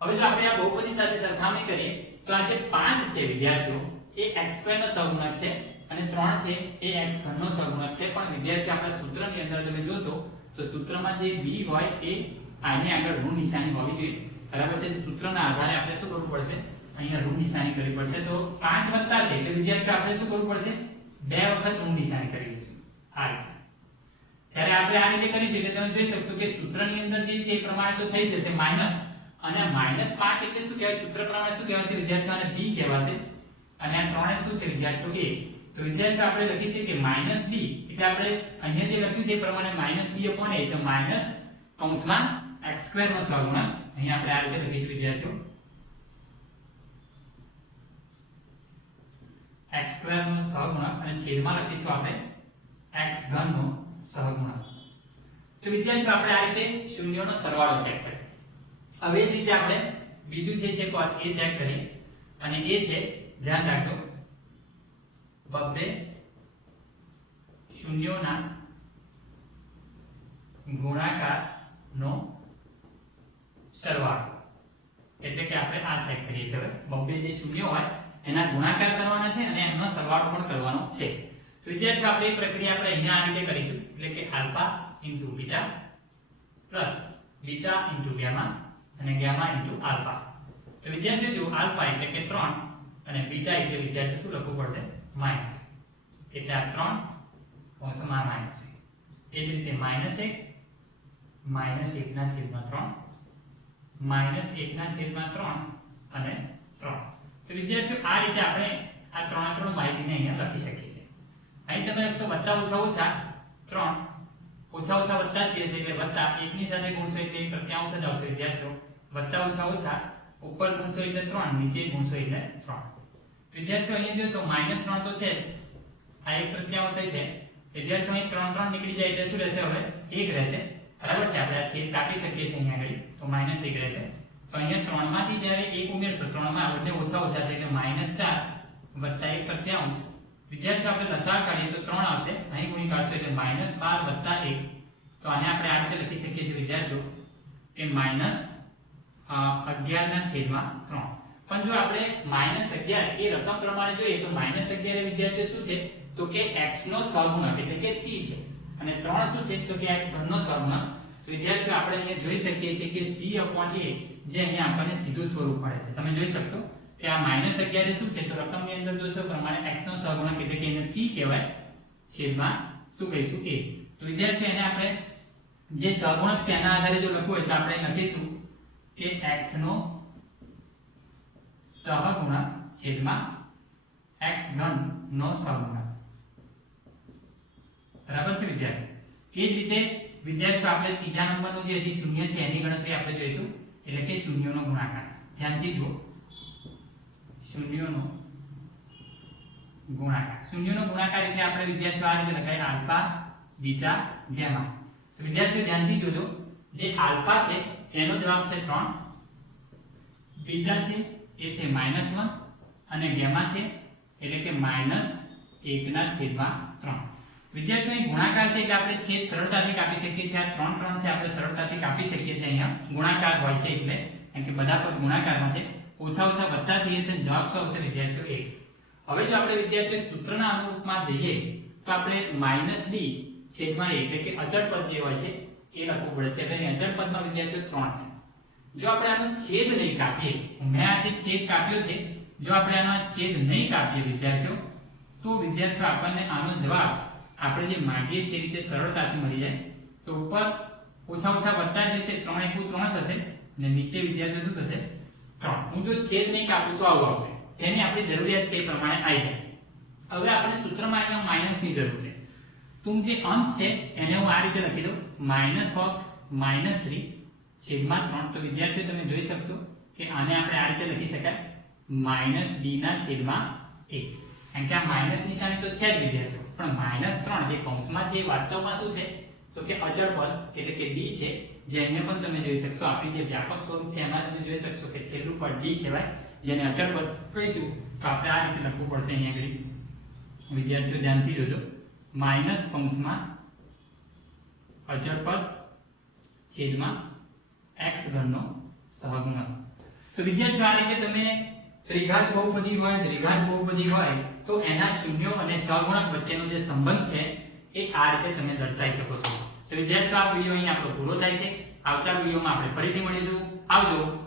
હવે જો આપણે આ બહુપદી સાથે સરખામણી કરીએ તો આ જે 5 છે વિદ્યાર્થીઓ એ x² નો સહગુણક છે અને 3 છે એ x3 નો સહગુણક છે. પણ વિદ્યાર્થીઓ આપણા સૂત્રની અંદર તમે જોશો તો સૂત્રમાં જે b હોય એ આની આગળ ઋણ નિશાની હોવી જોઈએ. બરાબર છે. સૂત્રના આધારે આપણે શું કરવું પડશે? અહીંયા ઋણ નિશાની કરવી પડશે. તો 5 વત્તા છે એટલે વિદ્યાર્થીઓ આપણે શું કરવું પડશે? 2 વખત ઋણ નિશાની કરી દઈશું આ રીતે. જ્યારે આપણે આ રીતે કરીશું એટલે તમે જોઈ શકશો કે સૂત્રની અંદર જે છે એ પ્રમાણે તો થઈ જશે માઈનસ, અને -5 એટલે શું કહેવાય? સૂત્ર પ્રમાણે શું કહેવાશે વિદ્યાર્થીઓ? આને b કહેવાશે. અને આ 3 શું છે વિદ્યાર્થીઓ? a. તો વિદ્યાર્થીઓ આપણે લખીશું કે -b એટલે આપણે અહીંયા જે લખ્યું છે એ પ્રમાણે -b/a એટલે માઈનસ કૌંસમાં x² નો સહગુણક. અહીંયા આપણે આ રીતે લખીશું વિદ્યાર્થીઓ, x² નો સહગુણક અને છેદમાં લખીશું આપણે x3 નો સહગુણક. તો વિદ્યાર્થીઓ આપણે આ રીતે શૂન્યોનો સરવાળો ચેક કરીએ. હવે એ જ રીતે આપણે બીજું છે એ ચેક કરીએ અને એ છે, ધ્યાન રાખજો, બબ્બે શૂન્યોના ગુણાકારનો સરવાળો. એટલે કે આપણે આ ચેક કરીએ છીએ. હવે બબ્બે જે શૂન્યો હોય એના ગુણાકાર કરવાના છે અને એમનો સરવાળો પણ કરવાનો છે. તો વિદ્યાર્થીઓ આપણે એ પ્રક્રિયા આપણે અહીંયા આ રીતે કરીશું. એટલે કે alpha * beta plus beta * gamma અને ગેમા * આલ્ફા. તો વિદ્યાર્થીઓ જો આલ્ફા એટલે કે 3 અને બીટા એટલે વિદ્યાર્થીઓ શું લખવું પડશે? માઈનસ. એટલે આ 3 કૌંસમાં માઈનસ. એ જ રીતે -1 -1/3 -1/3 અને 3. તો વિદ્યાર્થીઓ આ રીતે આપણે આ 3 માહિતીને અહીંયા લખી શકીએ છીએ. અહીં તમે લખશો વત્તા ઓછા ઓછા 3 ઓછા ઓછા વત્તા છે એટલે વત્તા 1 ની સાથે ગુણશો એટલે 1 તૃતીયાંશ જ આવશે વિદ્યાર્થીઓ વત્તા ઓછા ઓછા ઉપર ગુણશો એટલે 3 નીચે ગુણશો એટલે 3 વિદ્યાર્થીઓ અહીંયા જોશો -3 તો છે જ આ 1 તૃતીયાંશ છે વિદ્યાર્થીઓ અહીં 3 3 નીકળી જાય એટલે શું રહેશે હવે 1 રહેશે બરાબર છે આપણે આ છેદ કાપી શકીએ છીએ અહીંયા આગળ તો -1 રહેશે તો અહીંયા 3 માંથી જ્યારે 1 ઉમેરશો 3 માં બંને ઓછા ઓછા છે એટલે -4 વત્તા 1 તૃતીયાંશ વિદ્યાર્થીઓ આપણે લસાઅ કાઢીએ તો 3 આવશે અહીં ગુણી કાઢશો એટલે -12 વત્તા 1 તો આને આપણે આ રીતે લખી શકીએ છીએ વિદ્યાર્થીઓ કે -11 ના છેદમાં 3 પણ જો આપણે -11 એ રકમ પ્રમાણે જોઈએ તો -11 એ વિદ્યાર્થીઓ શું છે તો કે x નો સહગુણક એટલે કે c છે અને 3 શું છે તો કે x ઘનનો સહગુણક તો વિદ્યાર્થીઓ આપણે અહીંયા જોઈ શકીએ છીએ કે c/a જે અહીંયા આપણને સીધું સ્વરૂપ મળે છે તમે જોઈ શકશો કે આ -11 એ શું છે તો રકમની અંદર જોશો પ્રમાણે x નો સહગુણક એટલે કે એને c કહેવાય છેદમાં શું કહીશું a તો વિદ્યાર્થીઓ એને આપણે જે સહગુણક છે એના આધારે જો લખવું હોય તો આપણે લખીશું કે x નો સહગુણક છેદમાં x ઘન નો સહગુણક બરાબર છે વિદ્યાર્થીઓ એ જ રીતે વિદ્યાર્થીઓ આપણે ત્રીજા નંબરનું જે હજી શૂન્ય છે એની ગણતરી આપણે જોઈશું એટલે કે શૂન્યનો ગુણાકાર ધ્યાનથી જુઓ શૂન્યનો ગુણાકાર એટલે આપણે વિદ્યાર્થીઓ આ રીતે લખાય આલ્ફા બીટા ગામા તો વિદ્યાર્થીઓ ધ્યાનથી જોજો જે આલ્ફા છે એનો જવાબ છે 3 બીટા છે એ છે -1 અને ગામા છે એટલે કે -1 ના છેદમાં 3 વિદ્યાર્થીઓ અહીં ગુણાકાર છે એટલે આપણે છેદ સરળતાથી કાપી શકીએ છીએ આ 3 3 છે આપણે સરળતાથી કાપી શકીએ છીએ અહીંયા ગુણાકાર હોય છે એટલે કારણ કે બધા પદ ગુણાકારમાં છે ઓછા ઓછા વત્તા થઈએ છે જવાબ શું આવશે વિદ્યાર્થીઓ 1 હવે જો આપણે વિદ્યાર્થીઓ સૂત્રના અનુરૂપમાં જઈએ તો આપણે -b છેદમાં a એટલે કે અચળ પદ જે હોય છે એ લખવું પડે છે એટલે અચળ પદમાં વિદ્યાર્થીઓ 3 છે જો આપણે આનો છેદ નહીં કાપીએ મેં આ જે છેદ કાપ્યો છે જો આપણે આનો છેદ નહીં કાપીએ વિદ્યાર્થીઓ તો વિદ્યાર્થીઓ આપણને આનો જવાબ આપણે જે માંગીએ છીએ રીતે સરળતાથી મળી જાય તો ઉપર ઓછા ઓછા વત્તા જશે 3 * 3 થશે અને નીચે વિદ્યાર્થીઓ શું થશે 3 હું જો છેદ નહીં કાપું તો આવું આવશે જેની આપણી જરૂરિયાત છે એ પ્રમાણે આવી જાય હવે આપણે સૂત્રમાં અહીંયા માઈનસની જરૂર છે તો જે અંશ છે એને હું આ રીતે લખી દઉં -3 છેદમાં 3 તો વિદ્યાર્થીઓ તમે જોઈ શકશો કે આને આપણે આ રીતે લખી શકાય -b ના છેદમાં 1 કારણ કે આ માઈનસ નિશાની તો છે જ વિદ્યાર્થીઓ પણ -3 જે કૌંસમાં છે એ વાસ્તવમાં શું છે તો કે અચળ પદ એટલે કે b છે જેને પણ તમે જોઈ શકશો આપણી જે વ્યાપક સ્વરૂપ છે એમાં તમે જોઈ શકશો કે છેલ્લું પદ d કહેવાય જેને અચળ પદ કહીશું તો આપણે આ રીતે લખવું પડશે અહીંયા આગળ વિદ્યાર્થીઓ ધ્યાનથી જોજો માઈનસ કૌંસમાં અચળ પદ છેદમાં x ઘનનો સહગુણક તો વિદ્યાર્થીઓ આ રીતે તમે ત્રિઘાત બહુપદી હોય દ્વિઘાત બહુપદી હોય તો એના શૂન્યો અને સહગુણક વચ્ચેનો જે સંબંધ છે એ આ રીતે તમે દર્શાવી શકો છો તો વિદ્યાર્થીઓ આ વિડિયો અહીં આપણો પૂરો થાય છે આવતા વિડિયોમાં આપણે ફરીથી મળીશું આવજો।